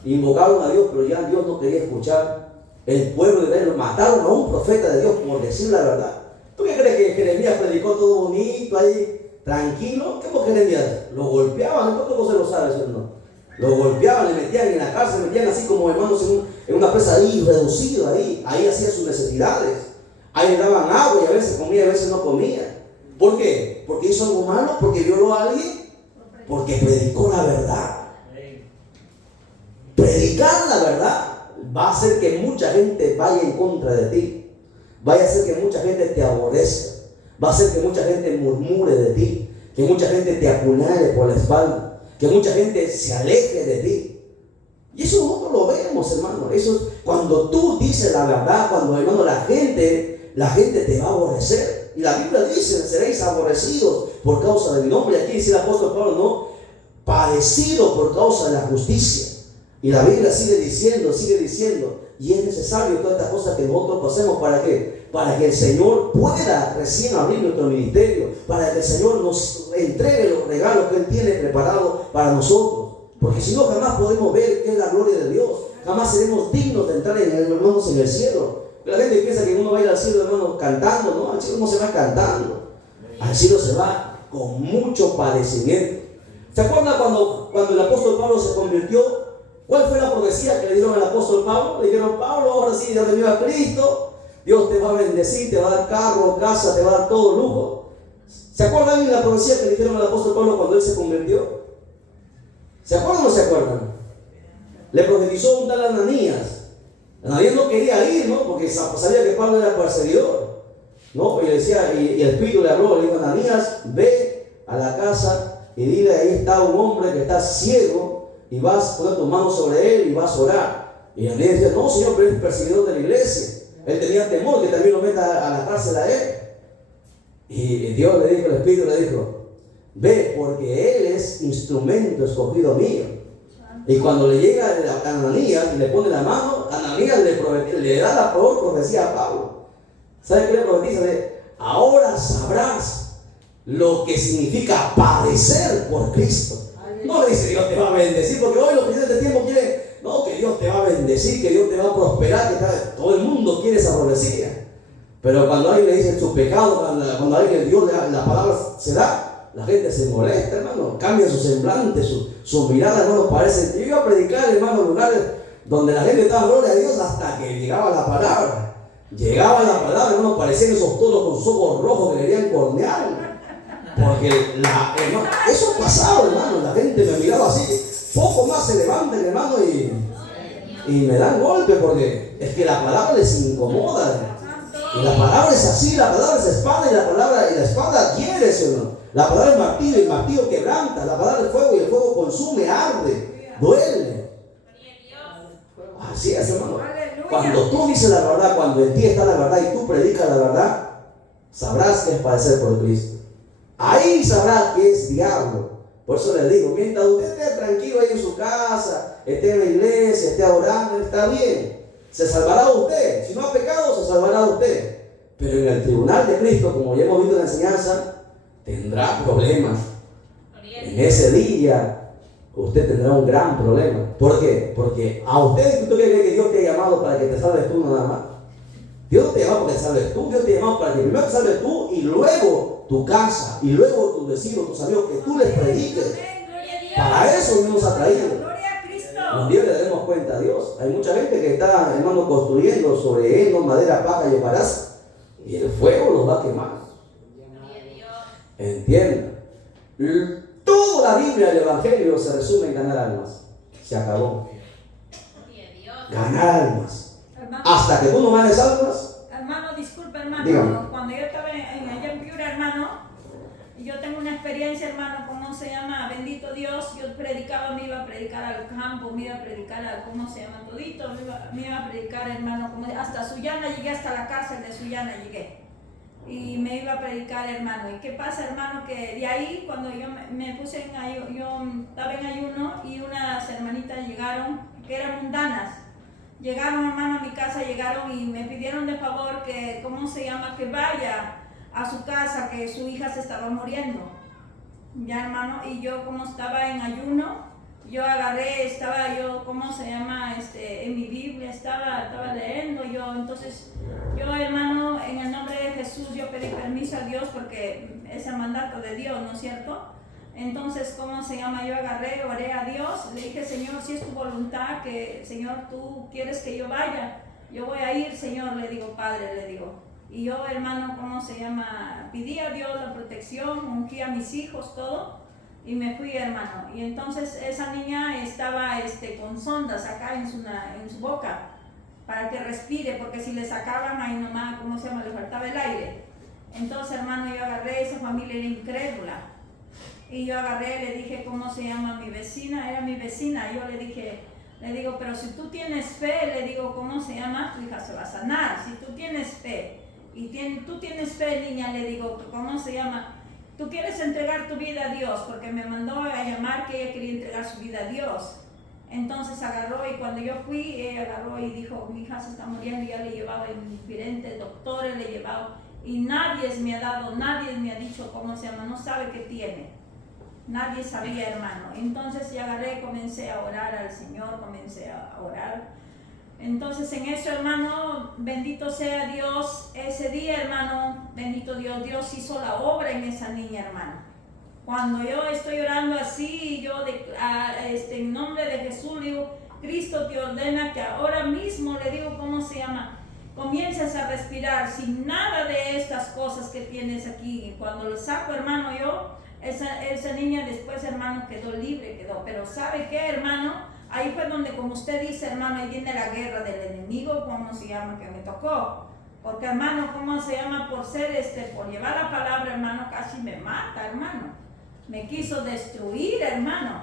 Invocaron a Dios, pero ya Dios no quería escuchar. El pueblo de Israel, mataron a un profeta de Dios por decir la verdad. ¿Tú qué crees que Jeremías predicó todo bonito ahí, tranquilo? ¿Qué fue Jeremías? Lo golpeaban, ¿cuánto se lo sabe eso? No? Lo golpeaban, le metían en la cárcel, metían así como hermanos en una presa ahí, reducido ahí hacía sus necesidades. Ahí le daban agua y a veces comía y a veces no comía. ¿Por qué? ¿Porque hizo algo malo? ¿Porque violó a alguien? Porque predicó la verdad. Predicar la verdad va a hacer que mucha gente vaya en contra de ti. Vaya a hacer que mucha gente te aborrezca. Va a hacer que mucha gente murmure de ti. Que mucha gente te apuñale por la espalda. Que mucha gente se aleje de ti. Y eso nosotros lo vemos, hermano. Eso es cuando tú dices la verdad, cuando, hermano, la gente te va a aborrecer. Y la Biblia dice, seréis aborrecidos por causa de mi nombre. Y aquí dice el apóstol Pablo, no, padecido por causa de la justicia. Y la Biblia sigue diciendo. Y es necesario todas estas cosas que nosotros pasemos. ¿Para qué? Para que el Señor pueda recién abrir nuestro ministerio. Para que el Señor nos entregue los regalos que Él tiene preparado para nosotros. Porque si no, jamás podemos ver qué es la gloria de Dios. Jamás seremos dignos de entrar en el cielo. La gente piensa que uno va a ir al cielo, hermanos, cantando. No, al cielo no se va cantando. Al cielo se va con mucho padecimiento. ¿Se acuerdan cuando el apóstol Pablo se convirtió? ¿Cuál fue la profecía que le dieron al apóstol Pablo? Le dijeron, Pablo, ahora sí, ya venido a Cristo. Dios te va a bendecir, te va a dar carro, casa, te va a dar todo lujo. ¿Se acuerdan de la profecía que le dijeron al apóstol Pablo cuando él se convirtió? ¿Se acuerdan o no se acuerdan? Le profetizó un tal Ananías. Ananías no quería ir, ¿no? Porque sabía que Pablo era perseguidor, ¿no? Y decía, y el Espíritu le habló, le dijo, Ananías, ve a la casa y dile, ahí está un hombre que está ciego, y vas a poner tus manos sobre él y vas a orar. Y Ananías decía, no, Señor, pero es perseguidor de la iglesia. Él tenía temor que también lo meta a la cárcel a él. Y Dios le dijo, el Espíritu le dijo, ve, porque él es instrumento escogido mío. Y cuando le llega a Ananías y le pone la mano, Ananías le da la peor profecía a Pablo. ¿Sabe qué le profetiza? Ahora sabrás lo que significa padecer por Cristo. No le dice Dios te va a bendecir, porque hoy los creyentes de tiempo quieren, no, que Dios te va a bendecir, que Dios te va a prosperar, todo el mundo quiere esa profecía. Pero cuando alguien le dice su pecado, cuando alguien Dios la palabra se da, la gente se molesta, hermano, cambia su semblante, su mirada, hermano, parece. Yo iba a predicar, hermano, en lugares donde la gente estaba gloria a Dios hasta que llegaba la palabra. Llegaba la palabra, hermano, parecían esos toros con sus ojos rojos que querían cornear. Porque hermano, eso pasaba, hermano, la gente me miraba así, poco más se levantan, hermano, y me dan golpe, porque es que la palabra les incomoda. Y la palabra es así, la palabra es espada, y la espada hiere, hermano. La palabra es martillo, y el martillo quebranta. La palabra es fuego, y el fuego consume, arde, duele. Así es, hermano. Cuando tú dices la verdad, cuando en ti está la verdad y tú predicas la verdad, sabrás que es padecer por Cristo. Ahí sabrá que es diablo. Por eso les digo, mientras usted esté tranquilo ahí en su casa, esté en la iglesia, esté orando, está bien. Se salvará usted. Si no ha pecado, se salvará usted. Pero en el tribunal de Cristo, como ya hemos visto en la enseñanza, tendrá problemas. En ese día, usted tendrá un gran problema. ¿Por qué? Porque a usted, ¿tú crees que Dios te ha llamado para que te salves tú nada más? Dios te llamó para que te salves tú. Dios te llamó para que primero te salves tú y luego tu casa y luego tus vecinos, tus amigos, que tú les prediques. Para eso Dios nos ha traído. Un día le daremos cuenta a Dios. Hay mucha gente que está, hermano, construyendo sobre heno, madera, paja y hojarasca, y el fuego los va a quemar. Entiendan. Toda la Biblia del Evangelio se resume en ganar almas. Se acabó. Ganar almas. Hermano, Hasta que tú no ganes almas. hermano, disculpe, hermano. Dígame. Cuando yo estaba allá en Piura, hermano, yo tengo una experiencia, hermano, ¿cómo se llama? Bendito Dios, yo predicaba, me iba a predicar al campo, me iba a predicar al, ¿cómo se llama? Todito, me iba a predicar, hermano, como hasta Sullana llegué, hasta la cárcel de Sullana llegué. Y me iba a predicar, hermano. ¿Y qué pasa, hermano? Que de ahí, cuando yo me puse en ayuno, yo estaba en ayuno y unas hermanitas llegaron, que eran mundanas. Llegaron, hermano, a mi casa, llegaron y me pidieron de favor que, ¿cómo se llama? Que vaya a su casa, que su hija se estaba muriendo. Ya, hermano, y yo como estaba en ayuno, yo agarré, estaba yo, ¿cómo se llama? En mi Biblia, estaba leyendo yo, entonces, yo, hermano, en el nombre de Jesús, yo pedí permiso a Dios porque es el mandato de Dios, ¿no es cierto? Entonces, ¿cómo se llama? Yo agarré, oré a Dios, le dije, Señor, si es tu voluntad, que, Señor, tú quieres que yo vaya, yo voy a ir, Señor, le digo, Padre, le digo. Y yo, hermano, ¿cómo se llama? Pedí a Dios la protección, ungí a mis hijos, todo, y me fui, hermano. Y entonces esa niña estaba con sondas acá en su boca, para que respire, porque si le sacaban ahí nomás, ¿cómo se llama? Le faltaba el aire. Entonces, hermano, yo agarré, esa familia era incrédula. Y yo agarré, le dije, ¿cómo se llama? Mi vecina, era mi vecina. Yo le dije, le digo, pero si tú tienes fe, le digo, ¿cómo se llama? Tu hija se va a sanar. Si tú tienes fe, y tú tienes fe, niña, le digo, ¿cómo se llama? Tú quieres entregar tu vida a Dios, porque me mandó a llamar que ella quería entregar su vida a Dios. Entonces agarró, y cuando yo fui, ella agarró y dijo, mi hija se está muriendo, y ya le llevaba en diferentes doctores, le llevaba, y nadie me ha dicho, ¿cómo se llama? No sabe qué tiene. Nadie sabía, hermano. Entonces ya agarré, comencé a orar al Señor, comencé a orar. Entonces en eso, hermano, bendito sea Dios, ese día, hermano, bendito Dios, Dios hizo la obra en esa niña, hermano. Cuando yo estoy orando así, yo en nombre de Jesús, le digo, Cristo te ordena que ahora mismo, le digo, ¿cómo se llama? Comiences a respirar sin nada de estas cosas que tienes aquí. Y cuando lo saco, hermano, yo, esa niña después, hermano, quedó libre, pero ¿sabe qué, hermano? Ahí fue donde, como usted dice, hermano, ahí viene la guerra del enemigo, ¿cómo se llama? Que me tocó. Porque, hermano, ¿cómo se llama? Por ser, por llevar la palabra, hermano, casi me mata, hermano. Me quiso destruir, hermano.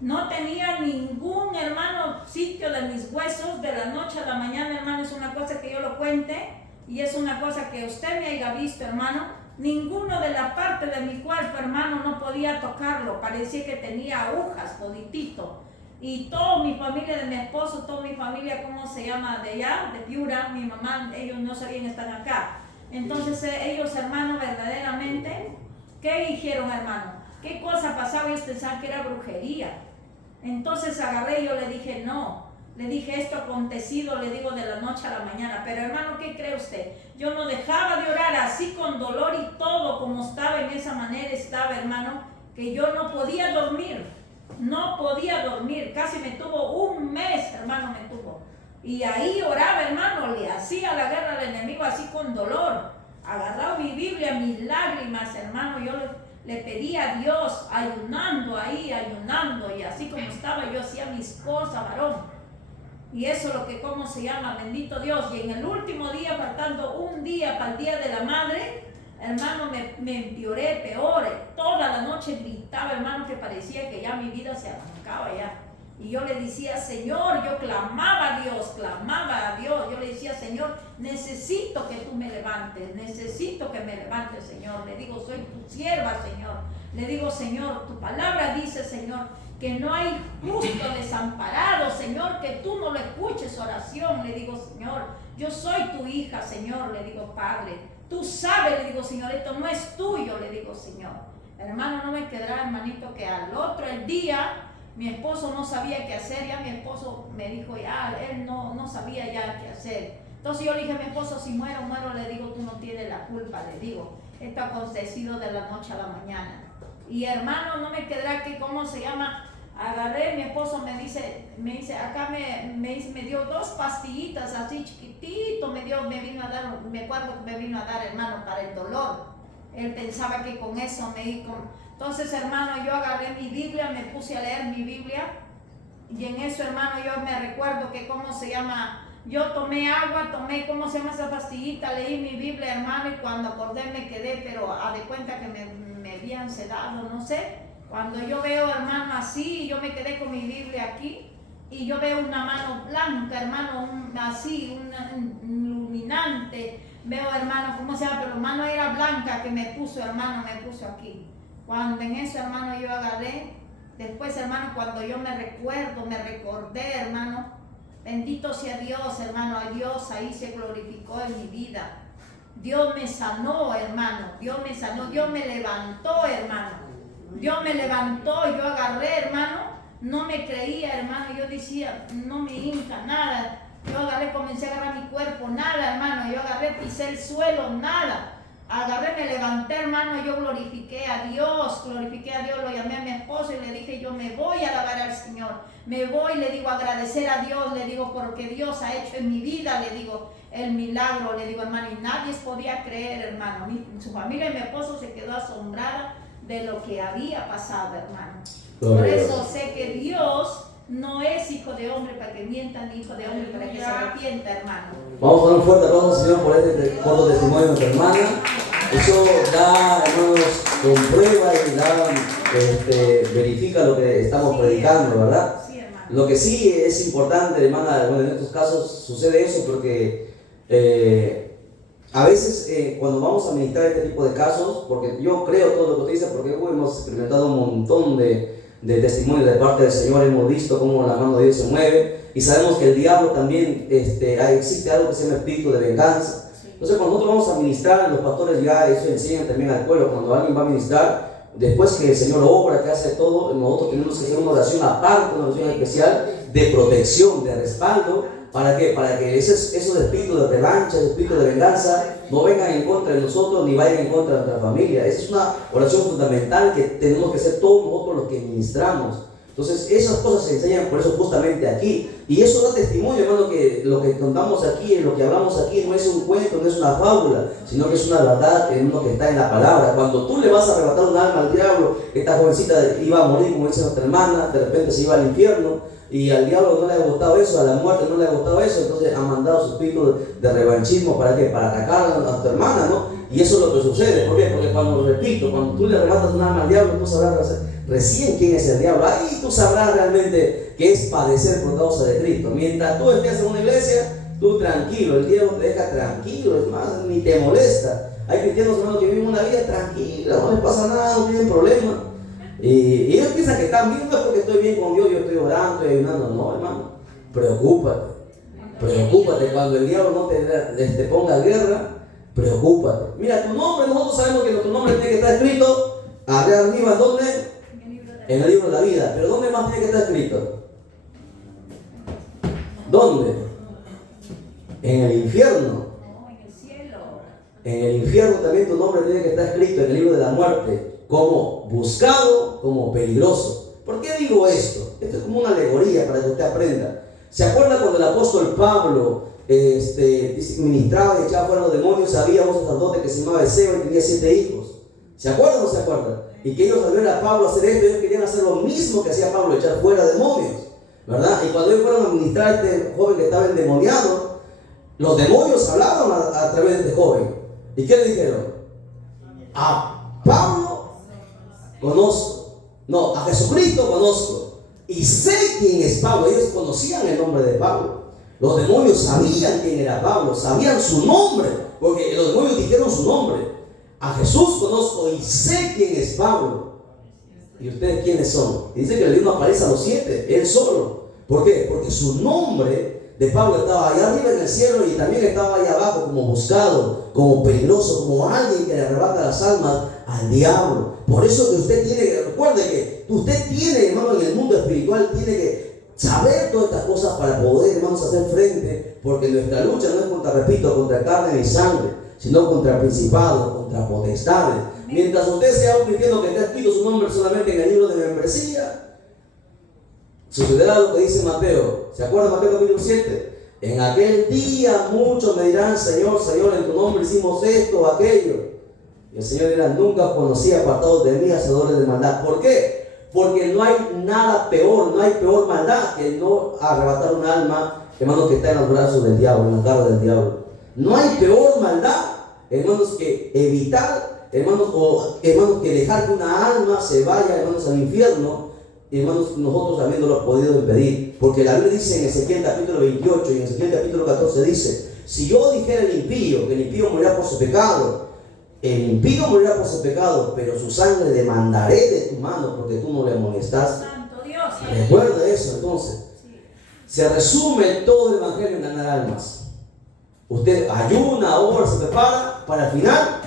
No tenía ningún, hermano, sitio de mis huesos de la noche a la mañana, hermano. Es una cosa que yo lo cuente y es una cosa que usted me haya visto, hermano. Ninguno de la parte de mi cuerpo, hermano, no podía tocarlo. Parecía que tenía agujas, toditito. Y toda mi familia de mi esposo, toda mi familia, ¿cómo se llama? De allá, de Piura, mi mamá, ellos no sabían estar acá. Entonces ellos, hermano, verdaderamente, ¿qué hicieron, hermano? ¿Qué cosa pasaba? Ellos pensaban que era brujería. Entonces agarré y yo le dije, no. Le dije, esto acontecido, le digo, de la noche a la mañana. Pero, hermano, ¿qué cree usted? Yo no dejaba de orar así con dolor y todo, como estaba en esa manera, estaba, hermano, que yo no podía dormir. No podía dormir. Casi me tuvo un mes, hermano, me tuvo. Y ahí oraba, hermano, le hacía la guerra al enemigo así con dolor. Agarraba mi Biblia, mis lágrimas, hermano, yo le pedía a Dios, ayunando ahí, ayunando, y así como estaba, yo hacía mis cosas, varón. Y eso es lo que, ¿cómo se llama? Bendito Dios. Y en el último día, faltando un día para el Día de la Madre, hermano, me empeoré, peor. Toda la noche gritaba, hermano, que parecía que ya mi vida se arrancaba ya. Y yo le decía, Señor, yo clamaba a Dios, yo le decía, Señor, necesito que tú me levantes, necesito que me levantes, Señor. Le digo, soy tu sierva, Señor. Le digo, Señor, tu palabra dice, Señor, que no hay justo desamparado, Señor, que tú no le escuches oración. Le digo, Señor, yo soy tu hija, Señor. Le digo, Padre, tú sabes, le digo, Señor, esto no es tuyo, le digo, Señor. Hermano, no me quedará, hermanito, que al otro el día mi esposo no sabía qué hacer. Ya mi esposo me dijo, ya, él no sabía ya qué hacer. Entonces yo le dije a mi esposo, si muero, le digo, tú no tienes la culpa, le digo. Esto ha acontecido de la noche a la mañana. Y hermano, no me quedará que, ¿cómo se llama? Agarré, mi esposo me dice, acá me dio 2 pastillitas así chiquitito, me vino a dar, me acuerdo que me vino a dar, hermano, para el dolor. Él pensaba que con eso me iba. Entonces, hermano, yo agarré mi Biblia, me puse a leer mi Biblia, y en eso, hermano, yo me recuerdo que, ¿cómo se llama? Yo tomé agua, ¿cómo se llama esa pastillita? Leí mi Biblia, hermano, y cuando acordé me quedé, pero a de cuenta que me habían sedado, no sé. Cuando yo veo, hermano, así, yo me quedé con mi Biblia aquí y yo veo una mano blanca, hermano, iluminante. Veo, hermano, ¿cómo se llama? Pero la mano era blanca que me puso, hermano, me puso aquí. Cuando en eso, hermano, yo agarré, después, hermano, cuando yo me recordé, hermano, bendito sea Dios, hermano, a Dios ahí se glorificó en mi vida. Dios me sanó, hermano, Dios me sanó, Dios me levantó, hermano. Dios me levantó, yo agarré, hermano, no me creía, hermano, yo decía, no me hinca nada. Yo agarré, comencé a agarrar mi cuerpo, nada, hermano, yo agarré, pisé el suelo, nada. Agarré, me levanté, hermano, yo glorifiqué a Dios, lo llamé a mi esposo y le dije, yo me voy a alabar al Señor, me voy, le digo, a agradecer a Dios, le digo, porque Dios ha hecho en mi vida, le digo, el milagro, le digo, hermano, y nadie podía creer, hermano, su familia y mi esposo se quedó asombrada de lo que había pasado, hermano. Por eso sé que Dios no es hijo de hombre para que mienta, ni hijo de hombre para que se arrepienta, hermano. Vamos a dar un fuerte aplauso al Señor por este corto testimonio de nuestra hermana. Eso da, hermanos, comprueba y verifica lo que estamos predicando, ¿verdad? Sí, hermano. Lo que sí es importante, hermana, bueno, en estos casos sucede eso porque a veces cuando vamos a ministrar este tipo de casos, porque yo creo todo lo que usted dice, porque hemos experimentado un montón de testimonios de parte del Señor, hemos visto cómo la mano de Dios se mueve y sabemos que el diablo también, existe algo que se llama espíritu de venganza. Entonces cuando nosotros vamos a ministrar, los pastores ya eso enseñan también al pueblo, cuando alguien va a ministrar, después que el Señor obra, que hace todo, nosotros tenemos que hacer una oración aparte, una oración especial de protección, de respaldo. ¿Para qué? Para que esos espíritus de revancha, esos espíritus de venganza no vengan en contra de nosotros ni vayan en contra de nuestra familia. Esa es una oración fundamental que tenemos que hacer todos nosotros los que ministramos. Entonces esas cosas se enseñan por eso justamente aquí. Y eso da testimonio, hermano, que lo que contamos aquí, lo que hablamos aquí no es un cuento, no es una fábula, sino que es una verdad en lo que está en la palabra. Cuando tú le vas a arrebatar un alma al diablo, esta jovencita iba a morir, como dice nuestra hermana, de repente se iba al infierno. Y al diablo no le ha gustado eso, a la muerte no le ha gustado eso, entonces ha mandado su espíritu de revanchismo. ¿Para qué? Para atacar a tu hermana, ¿no? Y eso es lo que sucede. ¿Por qué? Porque cuando tú le arrebatas un alma al diablo, tú sabrás recién quién es el diablo. Ahí tú sabrás realmente qué es padecer por causa de Cristo. Mientras tú estés en una iglesia, tú tranquilo, el diablo te deja tranquilo, es más, ni te molesta. Hay cristianos, hermanos, que viven una vida tranquila, no les pasa nada, no tienen problemas. Y ellos piensan que están bien, no es porque estoy bien con Dios, yo estoy orando, estoy ayunando. No, hermano, preocúpate cuando el diablo no te ponga guerra, preocúpate. Mira, tu nombre, nosotros sabemos que tu nombre tiene que estar escrito allá arriba, ¿dónde? En el libro de la vida. Pero ¿dónde más tiene que estar escrito? ¿Dónde? En el infierno. En el cielo. En el infierno también tu nombre tiene que estar escrito en el libro de la muerte, como buscado, como peligroso. ¿Por qué digo esto? Esto es como una alegoría para que usted aprenda. ¿Se acuerda cuando el apóstol Pablo ministraba y echaba fuera los demonios? Había un sacerdote que se llamaba Esceva y tenía 7 hijos. ¿Se acuerdan o no se acuerdan? Y que ellos al ver a Pablo hacer esto, ellos querían hacer lo mismo que hacía Pablo, echar fuera demonios, ¿verdad? Y cuando ellos fueron a ministrar a este joven que estaba endemoniado, los demonios hablaban a través de este joven. ¿Y qué le dijeron? A Pablo conozco, no, a Jesucristo conozco y sé quién es Pablo. Ellos conocían el nombre de Pablo. Los demonios sabían quién era Pablo, sabían su nombre, porque los demonios dijeron su nombre. A Jesús conozco y sé quién es Pablo. ¿Y ustedes quiénes son? Y dice que el libro aparece a los 7, él solo. ¿Por qué? Porque su nombre de Pablo estaba allá arriba en el cielo y también estaba allá abajo como buscado, como peligroso, como alguien que le arrebata las almas al diablo. Por eso que usted tiene que, recuerde que usted tiene, hermano, en el mundo espiritual, tiene que saber todas estas cosas para poder, hermanos, hacer frente, porque nuestra lucha no es contra, repito, contra carne ni sangre, sino contra principados, contra potestades. Mientras usted sea un cristiano que está escrito su nombre solamente en el libro de membresía, Sucederá lo que dice Mateo. ¿Se acuerdan Mateo capítulo 7? En aquel día muchos me dirán, Señor, Señor, en tu nombre hicimos esto o aquello. Y el Señor dirá, nunca os conocí, apartados de mí, hacedores de maldad. ¿Por qué? Porque no hay nada peor, no hay peor maldad que no arrebatar un alma, hermanos, que está en los brazos del diablo, en las garras del diablo. No hay peor maldad, hermanos, que evitar, hermanos, que dejar que una alma se vaya, hermanos, al infierno, hermanos, nosotros habiéndolo podido impedir. Porque la Biblia dice en Ezequiel capítulo 28 y en Ezequiel capítulo 14 dice, si yo dijera al impío, que el impío morirá por su pecado, el impío morirá por su pecado, pero su sangre demandaré de tu mano porque tú no le amonestaste. Santo Dios. Recuerda eso entonces. Se resume todo el evangelio en ganar almas. Usted ayuna, ora, se prepara para al final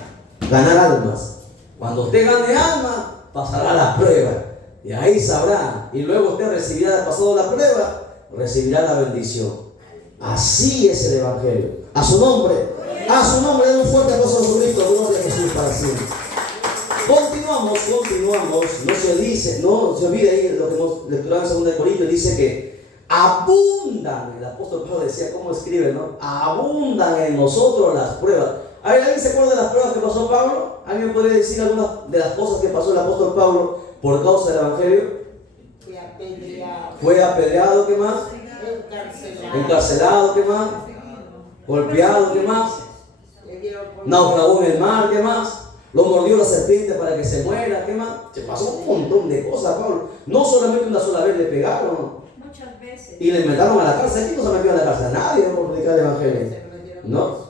ganar almas. Cuando usted gane almas, pasará la prueba. Y ahí sabrá. Y luego usted recibirá, pasado la prueba, recibirá la bendición. Así es el evangelio. A su nombre, den un fuerte aplauso a Jesucristo. Gloria a Jesús para siempre. Continuamos. No se olvide ahí lo que hemos lecturado en 2 Corintios. Dice que abundan, el apóstol Pablo decía, ¿cómo escribe, no? Abundan en nosotros las pruebas. A ver, ¿alguien se acuerda de las pruebas que pasó Pablo? ¿Alguien puede decir algunas de las cosas que pasó el apóstol Pablo por causa del evangelio? Fue apedreado, ¿qué más? Encarcelado, ¿qué más? Golpeado, ¿qué más? Naufragó en el mar, ¿qué más? Lo mordió la serpiente para que se muera, ¿qué más? Se pasó un montón de cosas, Pablo. No solamente una sola vez le pegaron. Muchas veces. Y le metieron a la cárcel. ¿Quién no se metió a la cárcel? Nadie por predicar el evangelio. No.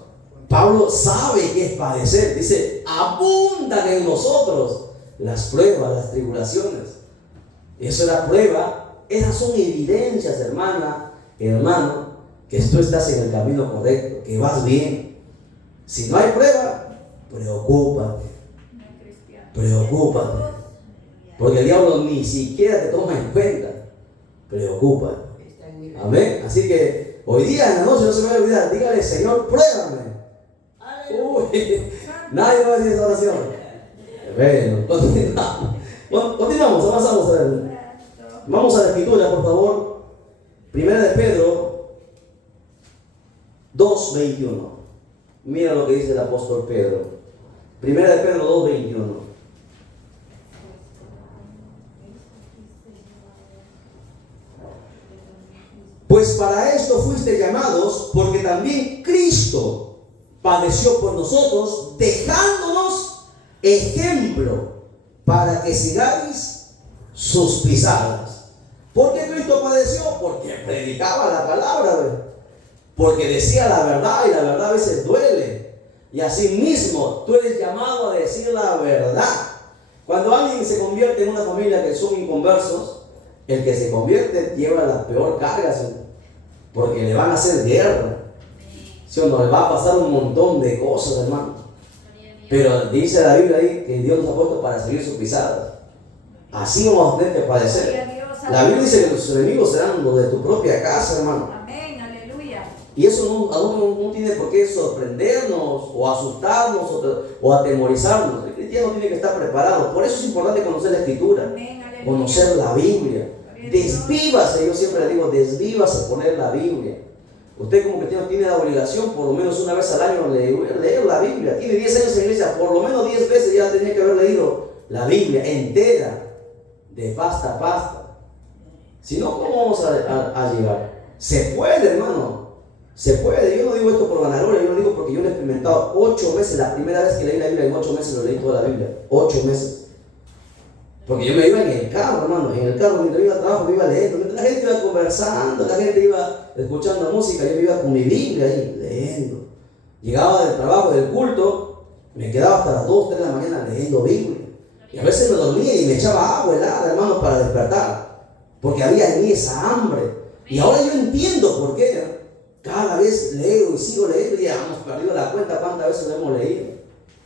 Pablo sabe qué es padecer. Dice, abundan en nosotros las pruebas, las tribulaciones. Eso es la prueba. Esas son evidencias, hermano, que tú estás en el camino correcto, que vas bien. Si no hay prueba, preocúpate. Porque el diablo ni siquiera te toma en cuenta. Preocúpate. Amén. Así que hoy día en la noche no se me va a olvidar. Dígale, Señor, pruébame. Uy, nadie va a decir esa oración. Bueno, continuamos, avanzamos. Vamos a la escritura, por favor. Primera de Pedro 2:21. Mira lo que dice el apóstol Pedro. Primera de Pedro 2:21. Pues para esto fuiste llamados, porque también Cristo padeció por nosotros, dejándonos ejemplo para que sigáis sus pisadas. ¿Por qué Cristo padeció? Porque predicaba la palabra, porque decía la verdad, y la verdad a veces duele. Y así mismo tú eres llamado a decir la verdad. Cuando alguien se convierte en una familia que son inconversos, el que se convierte lleva la peor carga, ¿sí? Porque le van a hacer guerra, ¿sí o no? Le va a pasar un montón de cosas, hermano. Pero dice la Biblia ahí que Dios nos ha puesto para seguir sus pisadas. Así vamos a tener que padecer. La Biblia dice que los enemigos serán los de tu propia casa, hermano. Amén, aleluya. Y eso no tiene por qué sorprendernos o asustarnos o atemorizarnos. El cristiano tiene que estar preparado. Por eso es importante conocer la Escritura. Amén, aleluya. Conocer la Biblia. Desvívase, yo siempre le digo, desvívase por leer la Biblia. Usted como cristiano tiene la obligación por lo menos una vez al año leer la Biblia. Tiene 10 años en iglesia, por lo menos 10 veces ya tenía que haber leído la Biblia entera, de pasta a pasta. Si no, ¿cómo vamos a llegar? Se puede, hermano. Se puede. Yo no digo esto por vanagloria, yo lo digo porque yo lo he experimentado 8 meses. La primera vez que leí la Biblia, en 8 meses lo leí toda la Biblia. 8 meses. Porque yo me iba en el carro, hermano. En el carro, mientras iba al trabajo, me iba leyendo. Mientras la gente iba conversando, la gente iba escuchando música, yo me iba con mi Biblia ahí, leyendo. Llegaba del trabajo, del culto, me quedaba hasta las 2, 3 de la mañana leyendo Biblia. Y a veces me dormía y me echaba agua helada, hermano, para despertar. Porque había en mí esa hambre. Y ahora yo entiendo por qué. Cada vez leo y sigo leyendo y ya hemos perdido la cuenta cuántas veces lo hemos leído.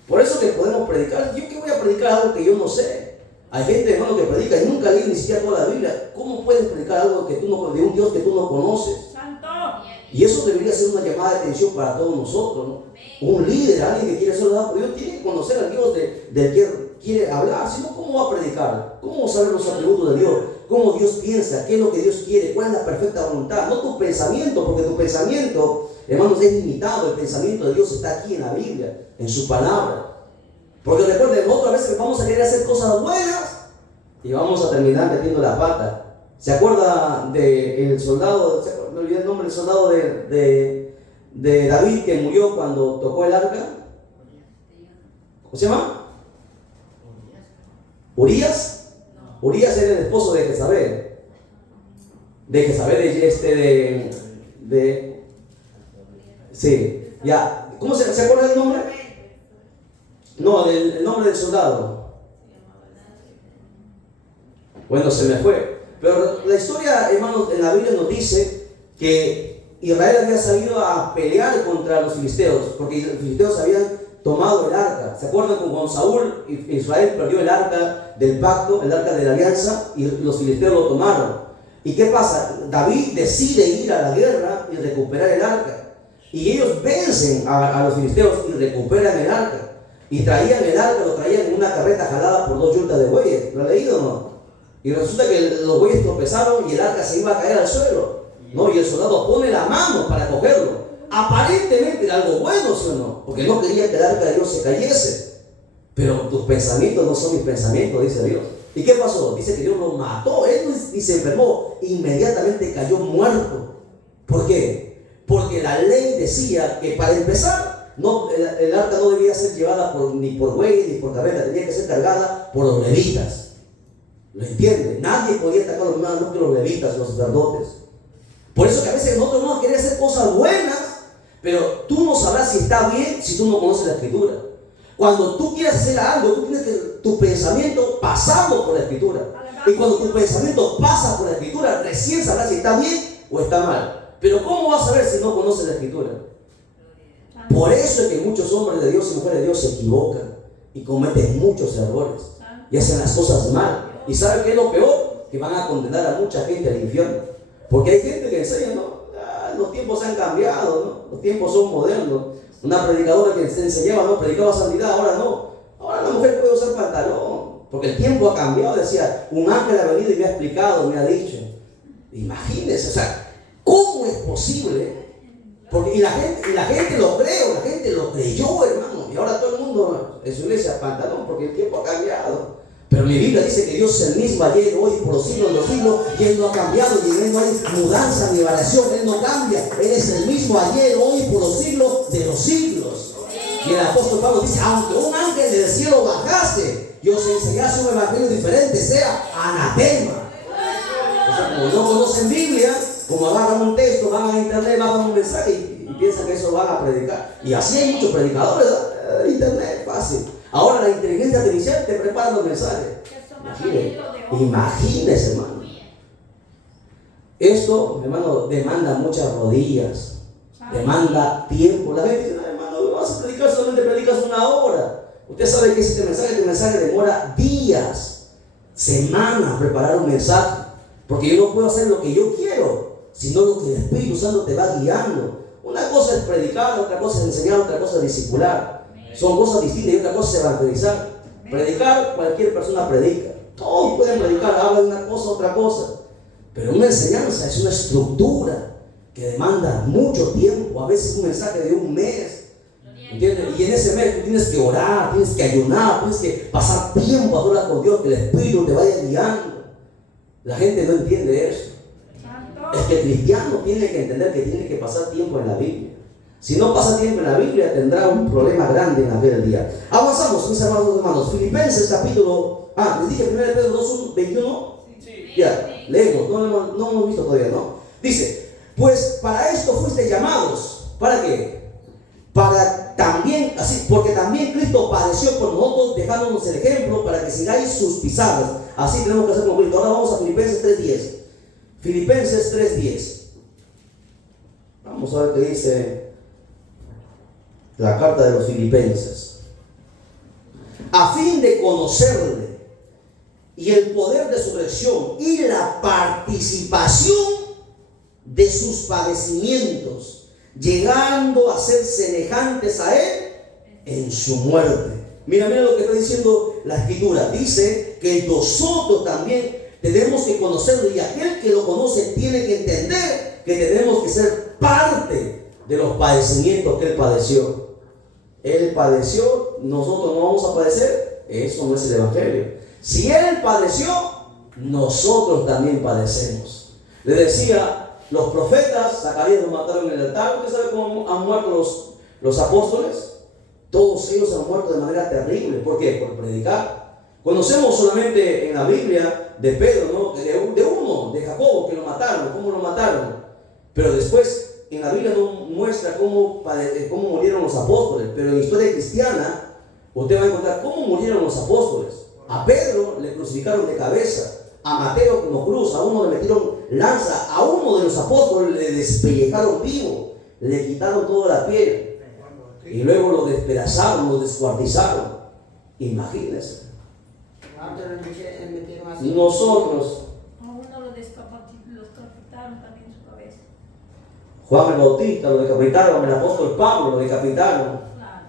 Por eso que podemos predicar. ¿Yo qué voy a predicar algo que yo no sé? Hay gente, hermano, que predica y nunca lee ni siquiera toda la Biblia. ¿Cómo puedes predicar algo que tú no, de un Dios que tú no conoces? Santo. Y eso debería ser una llamada de atención para todos nosotros, ¿no? Un líder, alguien que quiere ser dado por Dios, tiene que conocer al Dios del que quiere hablar, sino cómo va a predicar, cómo saber los atributos de Dios, cómo Dios piensa, qué es lo que Dios quiere, cuál es la perfecta voluntad, no tu pensamiento, porque tu pensamiento, hermanos, es limitado. El pensamiento de Dios está aquí en la Biblia, en su palabra. Porque recuerden, otras veces vamos a querer hacer cosas buenas y vamos a terminar metiendo la pata. ¿Se acuerda del soldado? Me olvidé el nombre del soldado de David que murió cuando tocó el arca. ¿Cómo se llama? ¿Urías? Urías era el esposo de Jezabel. De Jezabel, sí, ya. ¿Cómo se acuerda del nombre? No, el nombre del soldado. Bueno, se me fue. Pero la historia, hermanos, en la Biblia nos dice que Israel había salido a pelear contra los filisteos, porque los filisteos habían tomado el arca. ¿Se acuerdan cuando Saúl y Israel perdió el arca del pacto, el arca de la alianza, y los filisteos lo tomaron? ¿Y qué pasa? David decide ir a la guerra y recuperar el arca. Y ellos vencen a los filisteos y recuperan el arca. Y traían el arca, lo traían en una carreta jalada por 2 yuntas de bueyes. ¿Lo ha leído o no? Y resulta que los bueyes tropezaron y el arca se iba a caer al suelo, ¿no? Y el soldado pone la mano para cogerlo. Aparentemente era algo bueno, ¿sí o no? Porque no quería que el arca de Dios se cayese. Pero tus pensamientos no son mis pensamientos, dice Dios. ¿Y qué pasó? Dice que Dios lo mató, él ni se enfermó, inmediatamente cayó muerto. ¿Por qué? Porque la ley decía que para empezar, el arca no debía ser llevada ni por bueyes ni por carreta, tenía que ser cargada por los levitas. ¿Lo entiende? Nadie podía atacar los más que los levitas, los sacerdotes. Por eso que a veces nosotros no queremos hacer cosas buenas, pero tú no sabrás si está bien si tú no conoces la Escritura. Cuando tú quieres hacer algo, tú tienes que tu pensamiento pasando por la Escritura. Y cuando tu pensamiento pasa por la Escritura, recién sabrás si está bien o está mal. Pero ¿cómo vas a saber si no conoces la Escritura? Por eso es que muchos hombres de Dios y mujeres de Dios se equivocan y cometen muchos errores y hacen las cosas mal. ¿Y saben qué es lo peor? Que van a condenar a mucha gente al infierno. Porque hay gente que enseña, ¿no? Los tiempos han cambiado, ¿no? Los tiempos son modernos. Una predicadora que se enseñaba, ¿no? Predicaba santidad, ahora no. Ahora la mujer puede usar pantalón. Porque el tiempo ha cambiado. Decía, un ángel ha venido y me ha explicado, me ha dicho. Imagínense, o sea, ¿cómo es posible? Porque, y la gente lo cree, la gente lo creyó, hermano. Y ahora todo el mundo en su iglesia pantalón, porque el tiempo ha cambiado. Pero mi Biblia dice que Dios es el mismo ayer, hoy, por los siglos de los siglos, y Él no ha cambiado, y en Él no hay mudanza ni variación, Él no cambia. Él es el mismo ayer, hoy, por los siglos de los siglos. Y el apóstol Pablo dice, aunque un ángel del cielo bajase y os enseñase un evangelio diferente, sea anatema. O sea, como no conocen Biblia, como agarran un texto, van a internet, bajan un mensaje y piensan que eso van a predicar. Y así hay muchos predicadores, ¿verdad? Internet, fácil. Ahora la inteligencia artificial te prepara los mensajes. Imagínese, hermano. Esto, hermano, demanda muchas rodillas, demanda tiempo. La gente dice, no, hermano, vas a predicar, solamente predicas 1 hora. Usted sabe que este mensaje demora días, semanas preparar un mensaje. Porque yo no puedo hacer lo que yo quiero, sino lo que el Espíritu Santo te va guiando. Una cosa es predicar, otra cosa es enseñar, otra cosa es discipular. Son cosas distintas y otra cosa es evangelizar. Predicar, cualquier persona predica. Todos pueden predicar, hablan de una cosa, otra cosa. Pero una enseñanza es una estructura que demanda mucho tiempo. A veces un mensaje de 1 mes. ¿Entiendes? Y en ese mes tú tienes que orar, tienes que ayunar, tienes que pasar tiempo a hablar con Dios, que el Espíritu te vaya guiando. La gente no entiende eso. Es que el cristiano tiene que entender que tiene que pasar tiempo en la Biblia. Si no pasa tiempo en la Biblia, tendrá un problema grande en la vida del día. Avanzamos, mis hermanos. Filipenses capítulo... les dije 1 Pedro 2, 21. Sí. Ya, leemos, no hemos visto todavía, ¿no? Dice, pues para esto fuiste llamados. ¿Para qué? Para también, así, porque también Cristo padeció por nosotros, dejándonos el ejemplo para que sigáis sus pisadas. Así tenemos que hacer con Cristo. Ahora vamos a Filipenses 3:10. Filipenses 3:10. Vamos a ver qué dice la carta de los Filipenses. A fin de conocerle y el poder de su resurrección y la participación de sus padecimientos, llegando a ser semejantes a Él en su muerte, Mira lo que está diciendo la Escritura. Dice que nosotros también tenemos que conocerlo, y aquel que lo conoce tiene que entender que tenemos que ser parte de los padecimientos que Él padeció. Él padeció, nosotros no vamos a padecer. Eso no es el Evangelio. Si Él padeció, nosotros también padecemos. Le decía, los profetas, Zacarías lo mataron en el altar. ¿Usted sabe cómo han muerto los apóstoles? Todos ellos han muerto de manera terrible. ¿Por qué? Por predicar. Conocemos solamente en la Biblia de Pedro, ¿no? De uno, de Jacobo, que lo mataron, cómo lo mataron. Pero después en la Biblia no muestra cómo murieron los apóstoles. Pero en la historia cristiana usted va a encontrar cómo murieron los apóstoles. A Pedro le crucificaron de cabeza, a Mateo como cruz, a uno le metieron lanza, a uno de los apóstoles le despellejaron vivo, le quitaron toda la piel. Y luego lo despedazaron, lo descuartizaron. Imagínense. Nosotros. A uno lo decapitaron también su cabeza. Juan el Bautista lo decapitaron, el apóstol Pablo lo decapitaron. Claro.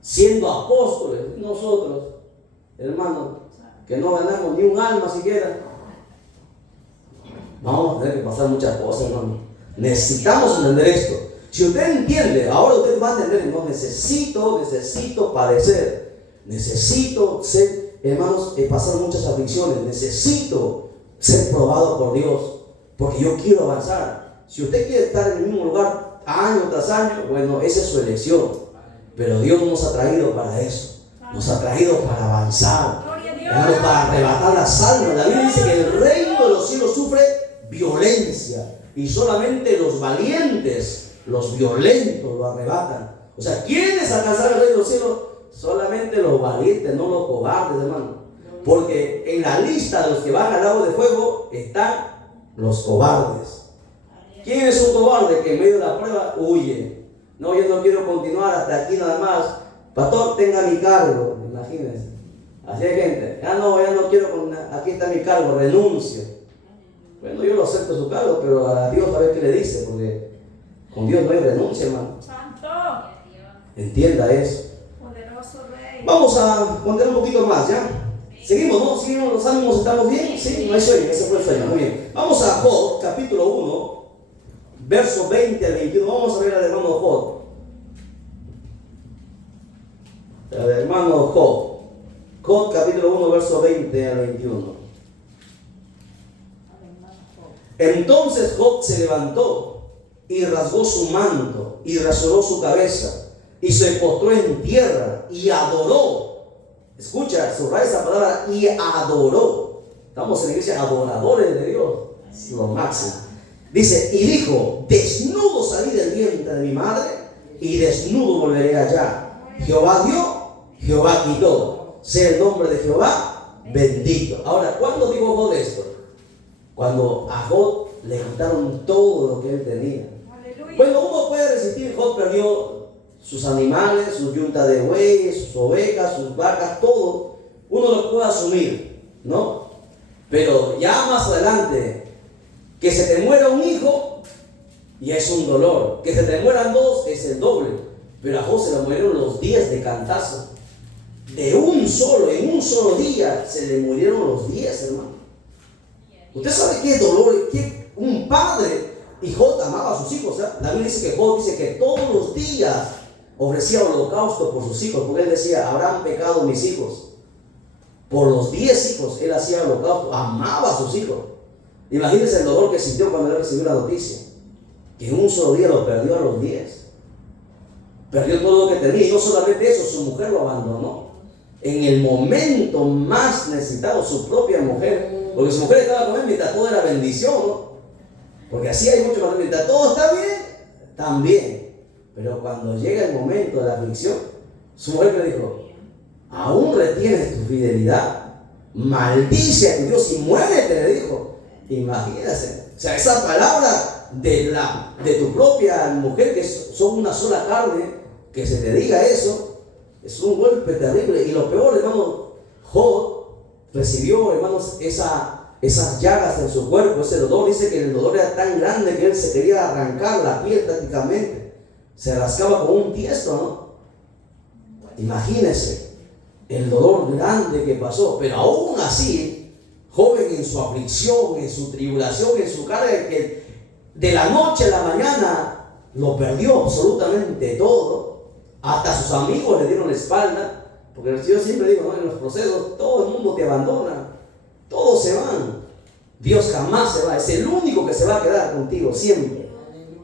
Siendo apóstoles, nosotros, hermanos, que no ganamos ni un alma siquiera. Vamos a tener que pasar muchas cosas, hermano. Necesitamos entender esto. Si usted entiende, ahora usted va a entender, no, necesito padecer, necesito ser, hermanos, pasar muchas aflicciones, necesito ser probado por Dios, porque yo quiero avanzar. Si usted quiere estar en el mismo lugar año tras año, bueno, esa es su elección, pero Dios no nos ha traído para eso, nos ha traído para avanzar, hermanos, para arrebatar las almas. La Biblia dice que el reino de los cielos sufre violencia, y solamente los valientes, los violentos lo arrebatan. O sea, ¿quiénes alcanzarán el reino de los cielos? Solamente los valientes, no los cobardes, hermano. Porque en la lista de los que van al lago de fuego están los cobardes. ¿Quién es un cobarde que en medio de la prueba huye? No, yo no quiero continuar hasta aquí nada más. Pastor, tenga mi cargo. Imagínense. Así hay gente. Ya no quiero, aquí está mi cargo, renuncio. Bueno, yo lo acepto su cargo, pero a Dios a ver qué le dice, porque con Dios no hay renuncia, hermano. Santo. Entienda eso. Poderoso Rey. Vamos a contar un poquito más, ¿ya? Seguimos, ¿no? ¿Seguimos los ánimos? ¿Estamos bien? Sí, no hay sueño, ese fue el sueño. Muy bien. Vamos a Job, capítulo 1, verso 20 al 21. Vamos a ver al hermano Job. El hermano Job. Job, capítulo 1, verso 20 al 21. Entonces Job se levantó y rasgó su manto y rasuró su cabeza y se postró en tierra y adoró. Escucha, subraya esa palabra, y adoró. Estamos en la iglesia adoradores de Dios, es lo máximo. Dice, y dijo, desnudo salí del vientre de mi madre y desnudo volveré allá. Jehová dio, Jehová quitó, sea el nombre de Jehová bendito. Ahora, ¿cuándo dijo Job esto? Cuando a Job le quitaron todo lo que él tenía. Aleluya. Bueno, uno puede resistir. Job perdió sus animales, su yunta de bueyes, sus ovejas, sus vacas, todo. Uno lo puede asumir, ¿no? Pero ya más adelante, que se te muera un hijo, ya es un dolor. Que se te mueran dos, es el doble. Pero a Job se le murieron los 10 de cantazo. De un solo, en un solo día, se le murieron los 10, hermano. Usted sabe qué dolor, que un padre, y Job amaba a sus hijos. La Biblia dice que Job dice que todos los días ofrecía holocausto por sus hijos, porque él decía, habrán pecado mis hijos. Por los 10 hijos él hacía holocausto, amaba a sus hijos. Imagínense el dolor que sintió cuando él recibió la noticia, que en un solo día lo perdió a los 10. Perdió todo lo que tenía, y no solamente eso, su mujer lo abandonó. En el momento más necesitado, su propia mujer. Porque su mujer estaba con él mientras todo era bendición, ¿no? Porque así hay mucho más. Mientras todo está bien, también. Pero cuando llega el momento de la aflicción, su mujer le dijo, aún retienes tu fidelidad, maldice a tu Dios y muérete, le dijo. Imagínense, o sea, esa palabra de tu propia mujer, que son una sola carne, que se te diga eso, es un golpe terrible. Y lo peor, hermano, Job recibió, hermanos, esas llagas en su cuerpo, ese dolor. Dice que el dolor era tan grande que él se quería arrancar la piel prácticamente. Se rascaba con un tiesto, ¿no? Imagínense el dolor grande que pasó, pero aún así, joven en su aflicción, en su tribulación, en su carga, que de la noche a la mañana lo perdió absolutamente todo, hasta sus amigos le dieron la espalda, porque yo siempre digo, ¿no? En los procesos todo el mundo te abandona, todos se van, Dios jamás se va, es el único que se va a quedar contigo, siempre,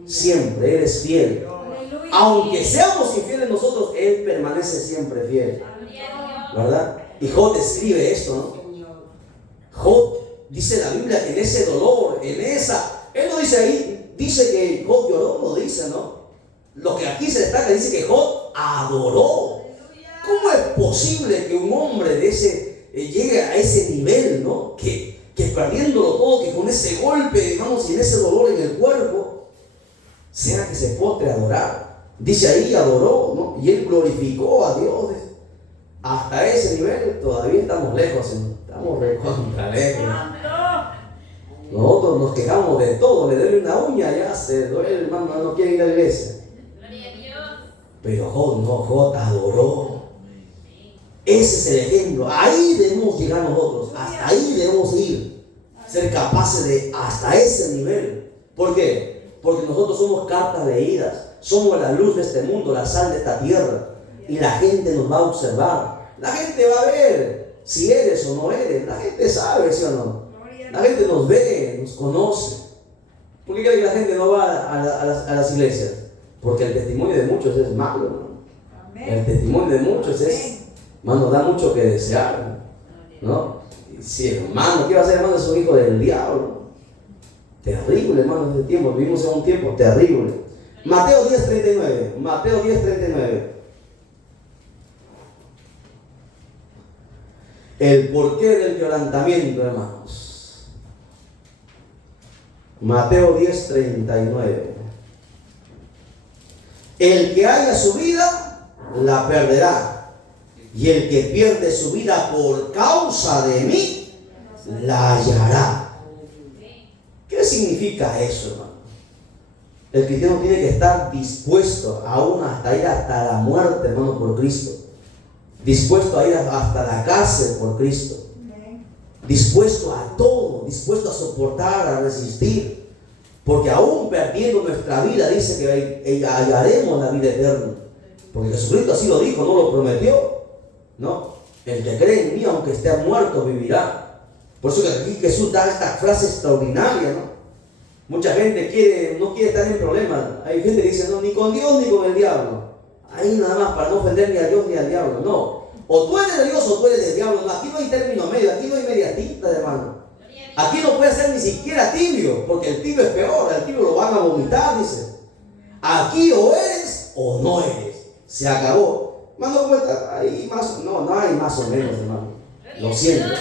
siempre, Él es fiel. Aunque seamos infieles nosotros, Él permanece siempre fiel, ¿verdad? Y Job describe esto, ¿no? Job, dice la Biblia, que en ese dolor, en esa, él no dice ahí, dice que Job lloró, lo dice, ¿no? Lo que aquí se destaca, dice que Job adoró. ¿Cómo es posible que un hombre de ese llegue a ese nivel, ¿no? Que perdiéndolo todo, que con ese golpe, digamos, y en ese dolor en el cuerpo, sea que se postre a adorar. Dice ahí, adoró, ¿no? Y él glorificó a Dios. Hasta ese nivel todavía estamos lejos, ¿no? Estamos recontra lejos. Nosotros nos quejamos de todo, le duele una uña, ya se duele, hermano, no quiere ir a la iglesia. Pero Job no, Job adoró. Ese es el ejemplo. Ahí debemos llegar nosotros, hasta ahí debemos ir, ser capaces de hasta ese nivel. ¿Por qué? Porque nosotros somos cartas leídas, somos la luz de este mundo, la sal de esta tierra, y la gente nos va a observar, la gente va a ver si eres o no eres, la gente sabe, ¿sí o no? La gente nos ve, nos conoce. ¿Por qué cree que la gente no va a las iglesias? Porque el testimonio de muchos es malo, ¿no? El testimonio de muchos es, hermano, da mucho que desear, ¿no? Si hermano, ¿qué va a ser, hermano? Es un hijo del diablo. Terrible, hermano, en este tiempo. Vivimos en un tiempo terrible. Mateo 10:39. Mateo 10:39. El porqué del quebrantamiento, hermanos. Mateo 10:39. El que haya su vida, la perderá. Y el que pierde su vida por causa de mí, la hallará. ¿Qué significa eso, hermano? El cristiano tiene que estar dispuesto aún hasta ir hasta la muerte, hermano, por Cristo. Dispuesto a ir hasta la cárcel por Cristo. Dispuesto a todo, dispuesto a soportar, a resistir. Porque aún perdiendo nuestra vida, dice que hallaremos la vida eterna. Porque Jesucristo así lo dijo, no lo prometió, ¿no? El que cree en mí, aunque esté muerto, vivirá. Por eso que aquí Jesús da esta frase extraordinaria, ¿no? Mucha gente no quiere estar en problemas. Hay gente que dice, no, ni con Dios ni con el diablo. Ahí nada más para no ofender ni a Dios ni al diablo. No, o tú eres de Dios o tú eres del diablo. No, aquí no hay término medio, aquí no hay media tinta, hermano. Aquí no puede ser ni siquiera tibio, porque el tibio es peor, el tibio lo van a vomitar, dice. Aquí o eres o no eres. Se acabó. Hermano, ¿cómo está? Ahí más, no hay más o menos, hermano. Lo siento.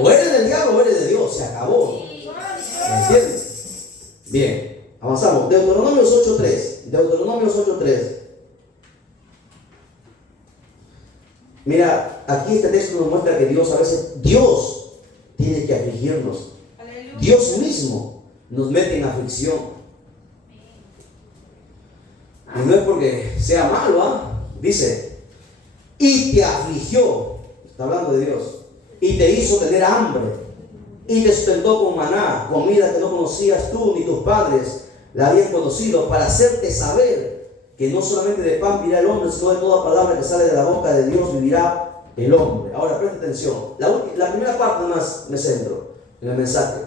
O eres del diablo o eres de Dios, se acabó. ¿Me entiendes? Bien, avanzamos. Deuteronomios 8:3. Deuteronomios 8:3. Mira, aquí este texto nos muestra que Dios a veces, Dios tiene que afligirnos. Aleluya. Dios mismo nos mete en aflicción. Y no es porque sea malo, ¿ah? Dice, y te afligió, está hablando de Dios, y te hizo tener hambre, y te sustentó con maná, comida que no conocías tú ni tus padres la habían conocido, para hacerte saber que no solamente de pan vivirá el hombre, sino de toda palabra que sale de la boca de Dios vivirá el hombre. Ahora presta atención, la primera parte más me centro en el mensaje.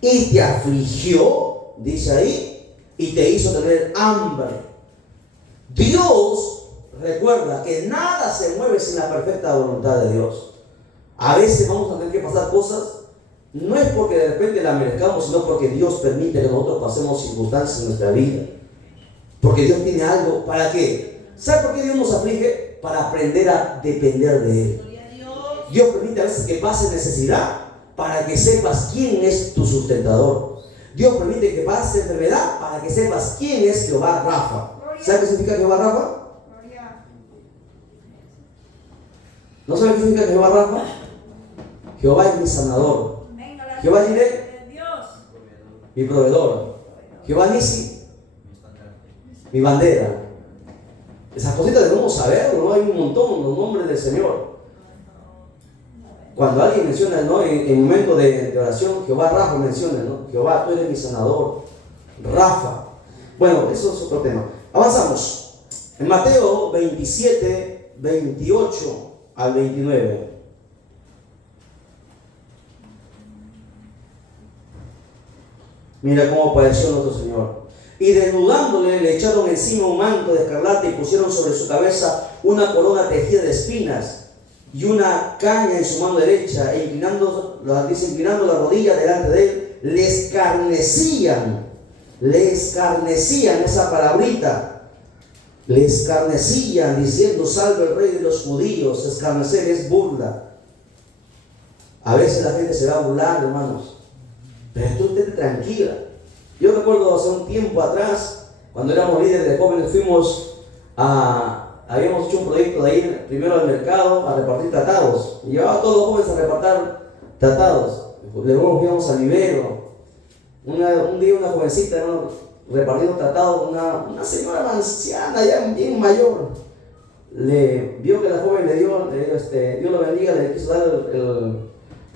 Y te afligió, dice ahí, y te hizo tener hambre. Dios, recuerda que nada se mueve sin la perfecta voluntad de Dios. A veces vamos a tener que pasar cosas, no es porque de repente la merezcamos, sino porque Dios permite que nosotros pasemos circunstancias en nuestra vida. Porque Dios tiene algo, ¿para qué? ¿Sabe por qué Dios nos aflige? Para aprender a depender de Él. Dios permite a veces que pases necesidad para que sepas quién es tu sustentador. Dios permite que pases enfermedad para que sepas quién es Jehová Rafa. ¿Sabe qué significa Jehová Rafa? ¿No sabe qué significa Jehová Rafa? Jehová es mi sanador. Jehová Jireh, mi proveedor. Jehová Nisi, mi bandera. Esas cositas debemos saber, ¿no? Hay un montón, los nombres del Señor. Cuando alguien menciona, ¿no? En momento de oración, Jehová Rafa menciona, ¿no? Jehová, tú eres mi sanador. Rafa. Bueno, eso es otro tema. Avanzamos. En Mateo 27, 28 al 29. Mira cómo apareció nuestro Señor. Y desnudándole, le echaron encima un manto de escarlata y pusieron sobre su cabeza una corona tejida de espinas y una caña en su mano derecha, e inclinando la rodilla delante de él, le escarnecían esa palabrita, le escarnecían diciendo: salve el rey de los judíos. Escarnecer es burla. A veces la gente se va a burlar, hermanos, pero tú estés tranquila. Yo recuerdo hace un tiempo atrás, cuando éramos líderes de jóvenes, habíamos hecho un proyecto de ir primero al mercado a repartir tratados. Y llevaba a todos los jóvenes a repartir tratados. Luego íbamos al vivero. Un día una jovencita, ¿no?, repartiendo tratados, una señora anciana, ya bien mayor, le vio que la joven le dio, Dios lo bendiga, le quiso dar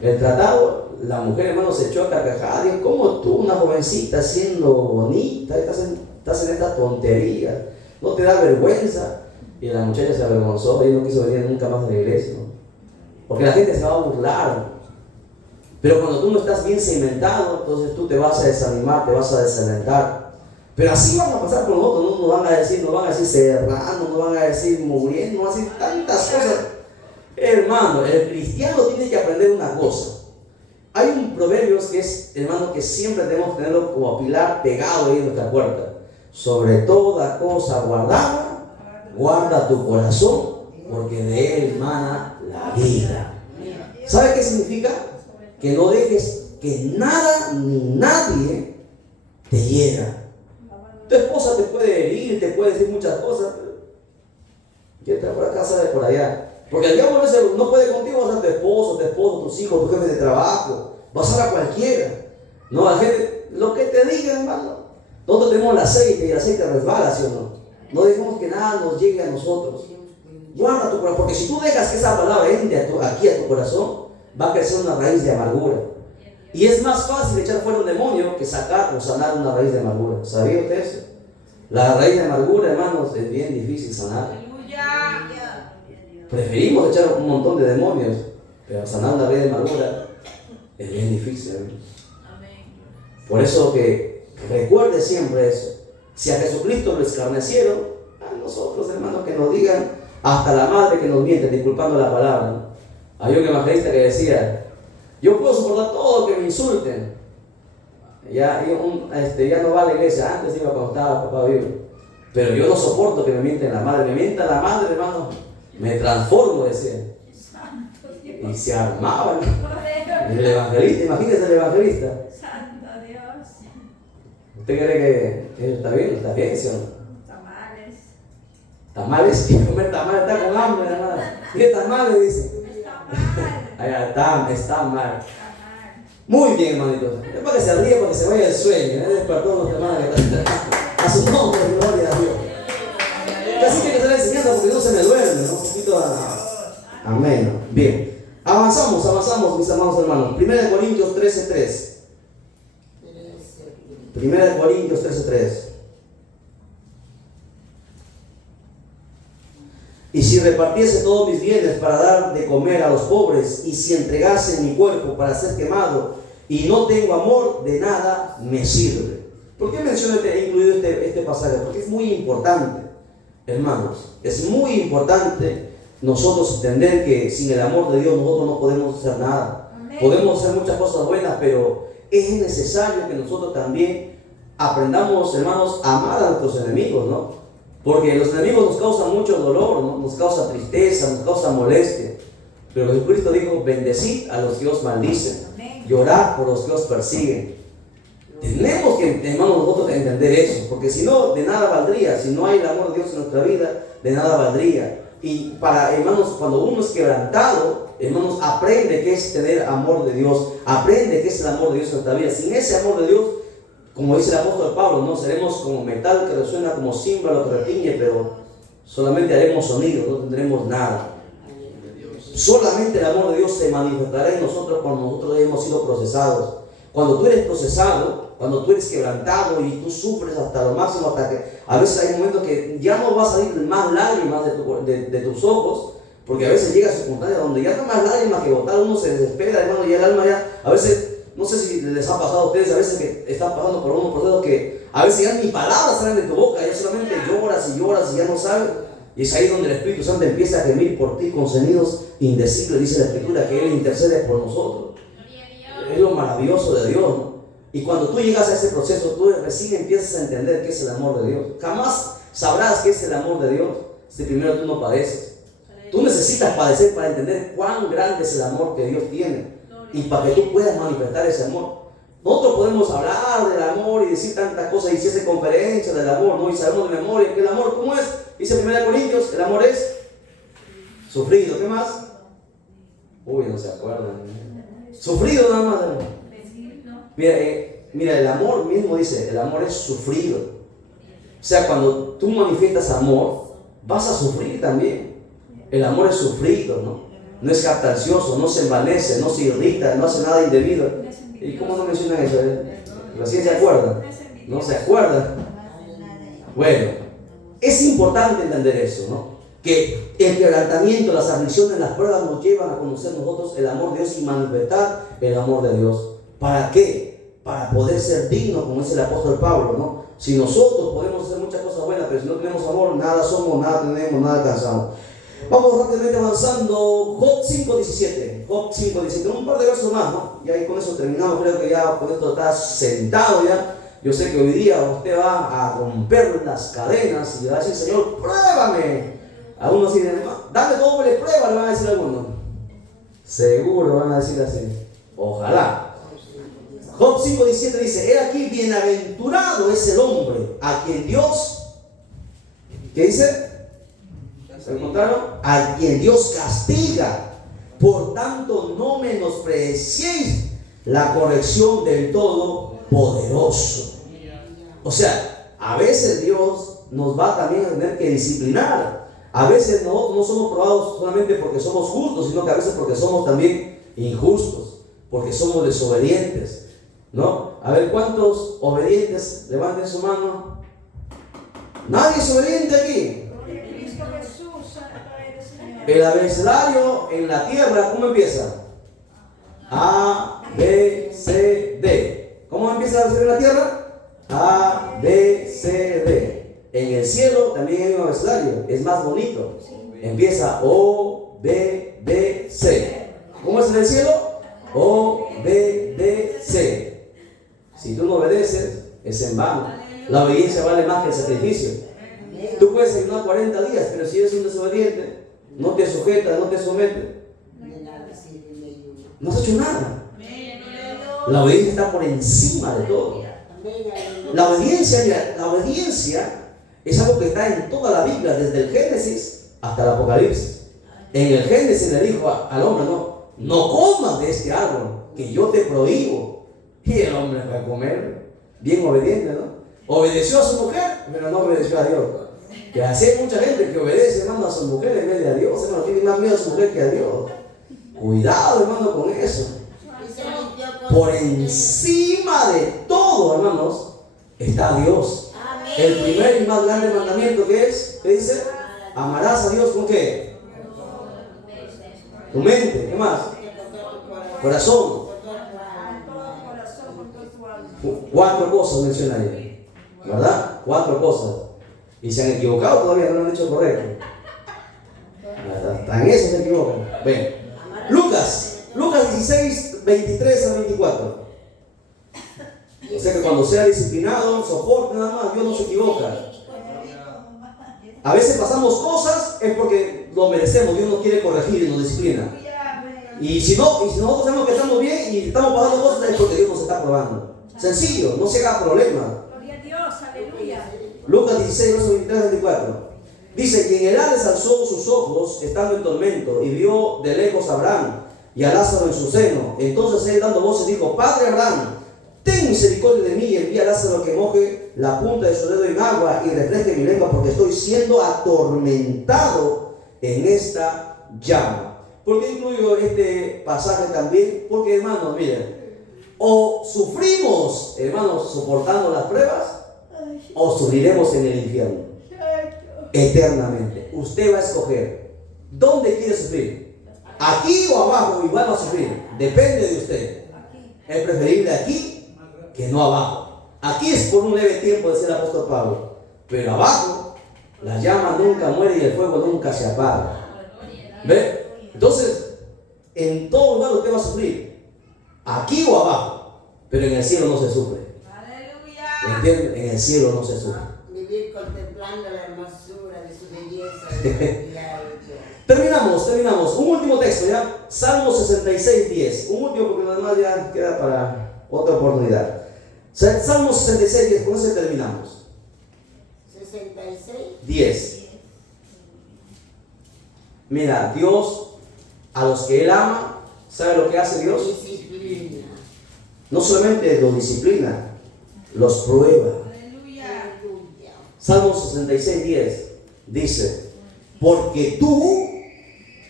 el tratado. La mujer, hermano, se echó a carcajadas. Dijo: ¿cómo tú, una jovencita, siendo bonita, estás en esta tontería? ¿No te da vergüenza? Y la muchacha se avergonzó y no quiso venir nunca más a la iglesia, ¿no? Porque la gente se va a burlar. Pero cuando tú no estás bien cimentado, entonces tú te vas a desanimar, te vas a desalentar. Pero así van a pasar con nosotros, ¿no? Nos van a decir serrano, nos van a decir muriendo, nos van a decir tantas cosas. Hermano, el cristiano tiene que aprender una cosa. Hay un proverbio que es, hermano, que siempre debemos tenerlo como pilar pegado ahí en nuestra puerta. Sobre toda cosa guardada, guarda tu corazón, porque de él mana la vida. ¿Sabe qué significa? Que no dejes que nada ni nadie te hiera. Tu esposa te puede herir, te puede decir muchas cosas, pero ¿quién está por acá sabe por allá? Porque el diablo a veces no puede contigo, vas a tu esposo, tus hijos, tu jefe de trabajo, vas a cualquiera. No, la gente, lo que te diga, hermano. Nosotros tenemos el aceite y el aceite resbala, ¿sí o no? No dejemos que nada nos llegue a nosotros. Guarda tu corazón, porque si tú dejas que esa palabra entre aquí a tu corazón, va a crecer una raíz de amargura. Y es más fácil echar fuera un demonio que sacar o sanar una raíz de amargura. ¿Sabía usted eso? La raíz de amargura, hermanos, es bien difícil sanar. Preferimos echar un montón de demonios, pero sanar una raíz de amargura es bien difícil, ¿eh? Por eso que recuerde siempre eso. Si a Jesucristo lo escarnecieron, a nosotros, hermanos, que nos digan, hasta la madre que nos miente, disculpando la palabra, ¿no? Había un evangelista que decía: yo puedo soportar todo que me insulten. Ya no va a la iglesia. Antes iba cuando estaba papá vivo. Pero yo no soporto que me mienten la madre. Me mienta la madre, hermano, me transformo, decía. Y se armaba, ¿no? El evangelista, imagínese el evangelista. Santo Dios. ¿Usted cree que está bien? Está bien, ¿sí o no? Tamales. Tamales, y comer tamales, está con hambre, hermano. ¿Qué tamales? Dice. Está mal. Muy bien, hermanitos. Es para que se ríe, para que se vaya el sueño. Es para todos los hermanos que están a su nombre, gloria a Dios. Casi que estar enseñando porque no se me duerme, ¿no? Un poquito amén. Bien. Avanzamos, mis amados hermanos. 1 Corintios 13:3. 1 Corintios 13:3. Y si repartiese todos mis bienes para dar de comer a los pobres, y si entregase mi cuerpo para ser quemado, y no tengo amor, de nada me sirve. ¿Por qué menciono incluido este pasaje? Porque es muy importante, hermanos. Es muy importante nosotros entender que sin el amor de Dios nosotros no podemos hacer nada. Amén. Podemos hacer muchas cosas buenas, pero es necesario que nosotros también aprendamos, hermanos, a amar a nuestros enemigos, ¿no? Porque los enemigos nos causan mucho dolor, ¿no? Nos causa tristeza, nos causa molestia. Pero Jesucristo dijo: bendecid a los que os maldicen, llorad por los que os persiguen. Tenemos que, hermanos, nosotros entender eso, porque si no, de nada valdría. Si no hay el amor de Dios en nuestra vida, de nada valdría. Y hermanos, cuando uno es quebrantado, hermanos, aprende qué es tener amor de Dios, aprende qué es el amor de Dios en nuestra vida. Sin ese amor de Dios, como dice el apóstol Pablo, no seremos como metal que resuena, como címbalo que retiñe, pero Solamente haremos sonido, no tendremos nada. Solamente el amor de Dios se manifestará en nosotros cuando nosotros hemos sido procesados. Cuando tú eres procesado, cuando tú eres quebrantado y tú sufres hasta lo máximo, hasta que a veces hay momentos que ya no va a salir más lágrimas de tus ojos, porque a veces llega a circunstancias donde ya no más lágrimas que botar, uno se desespera, hermano, y el alma ya, a veces, no sé si les ha pasado a ustedes, a veces que están pasando por unos procesos que a veces ya ni palabras salen de tu boca, ya solamente lloras y ya no sabes. Y es ahí donde el Espíritu Santo empieza a gemir por ti con sonidos indecibles, dice la Escritura, que Él intercede por nosotros. Es lo maravilloso de Dios, ¿no? Y cuando tú llegas a ese proceso, tú recién empiezas a entender qué es el amor de Dios. Jamás sabrás qué es el amor de Dios si primero tú no padeces. Tú necesitas padecer para entender cuán grande es el amor que Dios tiene y para que tú puedas manifestar ese amor. Nosotros podemos hablar del amor y decir tantas cosas y si hace conferencias del amor, ¿no? Y sabemos de memoria que el amor, ¿cómo es? Dice 1 Corintios, el amor es sufrido. ¿Qué más? Uy, no se acuerdan. Sufrido nada más. Mira, el amor mismo dice, el amor es sufrido. O sea, cuando tú manifiestas amor, vas a sufrir también. El amor es sufrido, ¿no? No es captancioso, no se envanece, no se irrita, no hace nada indebido. ¿Y cómo no mencionan eso? ¿Recién se acuerdan? ¿No se acuerdan? Bueno, es importante entender eso, ¿no? Que el quebrantamiento, las aflicciones, las pruebas nos llevan a conocer nosotros el amor de Dios y manifestar el amor de Dios. ¿Para qué? Para poder ser dignos, como dice el apóstol Pablo, ¿no? Si nosotros podemos hacer muchas cosas buenas, pero si no tenemos amor, nada somos, nada tenemos, nada alcanzamos. Vamos rápidamente avanzando. Job 5:17. Job 5:17. Un par de versos más, ¿no? Y ahí con eso terminamos. Creo que ya con esto está sentado ya. Yo sé que hoy día usted va a romper las cadenas y va a decir, Señor, pruébame. Algunos dicen, dame doble prueba, le van a decir algunos. Seguro van a decir así. Ojalá. Job 5:17 dice, he aquí bienaventurado es el hombre a quien Dios, ¿qué dice? ¿Se encontraron? A quien Dios castiga. Por tanto, no menospreciéis la corrección del Todopoderoso. O sea, a veces Dios nos va también a tener que disciplinar. A veces no somos probados solamente porque somos justos, sino que a veces porque somos también injustos, porque somos desobedientes, ¿no? A ver, ¿cuántos obedientes levanten su mano? Nadie es obediente aquí. El abecedario en la tierra, ¿cómo empieza? A, B, C, D. ¿Cómo empieza el abecedario en la tierra? A, B, C, D. En el cielo también hay un abecedario, es más bonito. Empieza O, B, D, C. ¿Cómo es en el cielo? O, B, D, C. Si tú no obedeces, es en vano. La obediencia vale más que el sacrificio. Tú puedes ayunar 40 días, pero si eres un desobediente, no te sujetas, no te sometes, no has hecho nada. La obediencia está por encima de todo. La obediencia es algo que está en toda la Biblia, desde el Génesis hasta el Apocalipsis. En el Génesis le dijo al hombre, no comas de este árbol, que yo te prohíbo. Y el hombre fue a comer, bien obediente, ¿no? Obedeció a su mujer, pero no obedeció a Dios. Que así hay mucha gente que obedece, hermano, a su mujer en vez de a Dios. Hermano, tiene más miedo a su mujer que a Dios. Cuidado, hermano, con eso. Por encima de todo, hermanos, está Dios. El primer y más grande mandamiento que es, ¿qué dice? Amarás a Dios con qué? Tu mente, ¿qué más? Corazón. 4 cosas menciona ahí, ¿verdad? 4 cosas. Y se han equivocado todavía, no lo han hecho correcto. Hasta en eso se equivocan. Ven. Lucas 16, 23 a 24. O sea que cuando sea disciplinado, soporte nada más, Dios no se equivoca. A veces pasamos cosas es porque lo merecemos, Dios nos quiere corregir y nos disciplina. Y si nosotros sabemos que estamos bien y estamos pasando cosas es porque Dios nos está probando. Sencillo, no se haga problema. Gloria a Dios, aleluya. Lucas 16, versos 23 a 24. Dice, quien el Hades alzó sus ojos estando en tormento y vio de lejos a Abraham y a Lázaro en su seno. Entonces él dando voces dijo, Padre Abraham, ten misericordia de mí y envía a Lázaro que moje la punta de su dedo en agua y refresque mi lengua, porque estoy siendo atormentado en esta llama. ¿Por qué incluyo este pasaje también? Porque, hermanos, miren, o sufrimos, hermanos, soportando las pruebas, o sufriremos en el infierno eternamente. Usted va a escoger dónde quiere sufrir, aquí o abajo, y va a sufrir. Depende de usted. Es preferible aquí que no abajo. Aquí es por un leve tiempo, decía el apóstol Pablo, pero abajo la llama nunca muere y el fuego nunca se apaga. ¿Ve? Entonces, en todo lugar usted va a sufrir, aquí o abajo, pero en el cielo no se sufre. ¿Entienden? En el cielo no se sufre. Vivir contemplando la hermosura de su belleza, de su belleza. Terminamos. Un último texto, ¿ya? Salmo 66:10. Un último porque lo demás ya queda para otra oportunidad. Salmo 66:10, con eso terminamos. 66:10. Mira, Dios, a los que Él ama, ¿sabe lo que hace Dios? Disciplina. No solamente los disciplina, los prueba. Salmo 66:10 dice: porque tú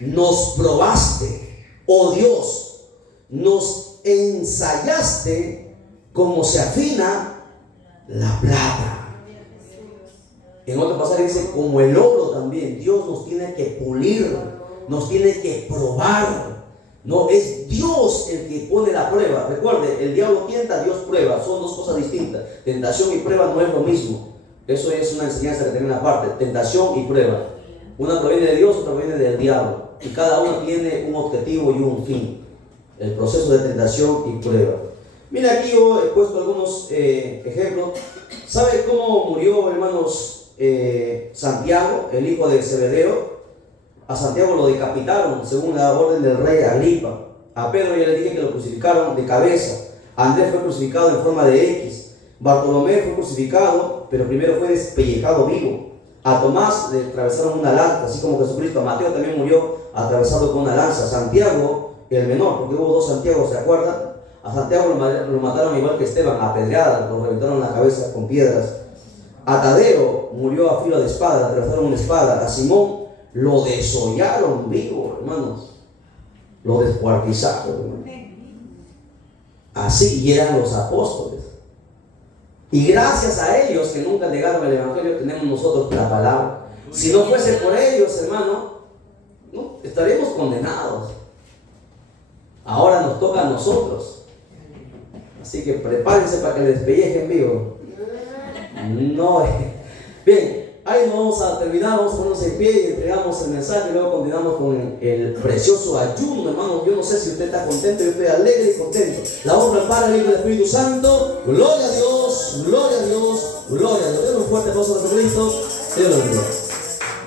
nos probaste, oh Dios, nos ensayaste como se afina la plata. En otro pasaje dice: como el oro también, Dios nos tiene que pulir, nos tiene que probar. No es Dios el que pone la prueba. Recuerde, el diablo tienta, Dios prueba. Son dos cosas distintas. Tentación y prueba no es lo mismo. Eso es una enseñanza que termina aparte. Tentación y prueba. Una proviene de Dios, otra proviene del diablo. Y cada uno tiene un objetivo y un fin. El proceso de tentación y prueba. Mira, aquí yo he puesto algunos ejemplos. ¿Sabe cómo murió, hermanos, Santiago, el hijo de Zebedeo? A Santiago lo decapitaron según la orden del rey Agripa. A Pedro ya le dije que lo crucificaron de cabeza. Andrés fue crucificado en forma de X. Bartolomé fue crucificado, pero primero fue despellejado vivo. A Tomás le atravesaron una lanza, así como Jesucristo. A Mateo también murió atravesado con una lanza. Santiago, el menor, porque hubo dos Santiago, ¿se acuerdan? A Santiago lo mataron igual que Esteban, a pedradas, lo reventaron la cabeza con piedras. A Tadeo murió a filo de espada, le atravesaron una espada. A Simón lo desollaron vivo, hermanos. Lo descuartizaron, hermanos. Así, y eran los apóstoles. Y gracias a ellos que nunca negaron el evangelio, tenemos nosotros la palabra. Si no fuese por ellos, hermano, no, estaríamos condenados. Ahora nos toca a nosotros. Así que prepárense para que les despellejen vivo. No. Bien, ahí nos vamos a terminar, vamos a ponernos en pie y entregamos el mensaje y luego continuamos con el precioso ayuno, hermano. Yo no sé si usted está contento, yo estoy alegre y contento. La honra al Padre, al Hijo y al Espíritu Santo. Gloria a Dios, gloria a Dios, gloria a Dios. Den un fuerte aplauso a Jesucristo. Dios lo bendiga.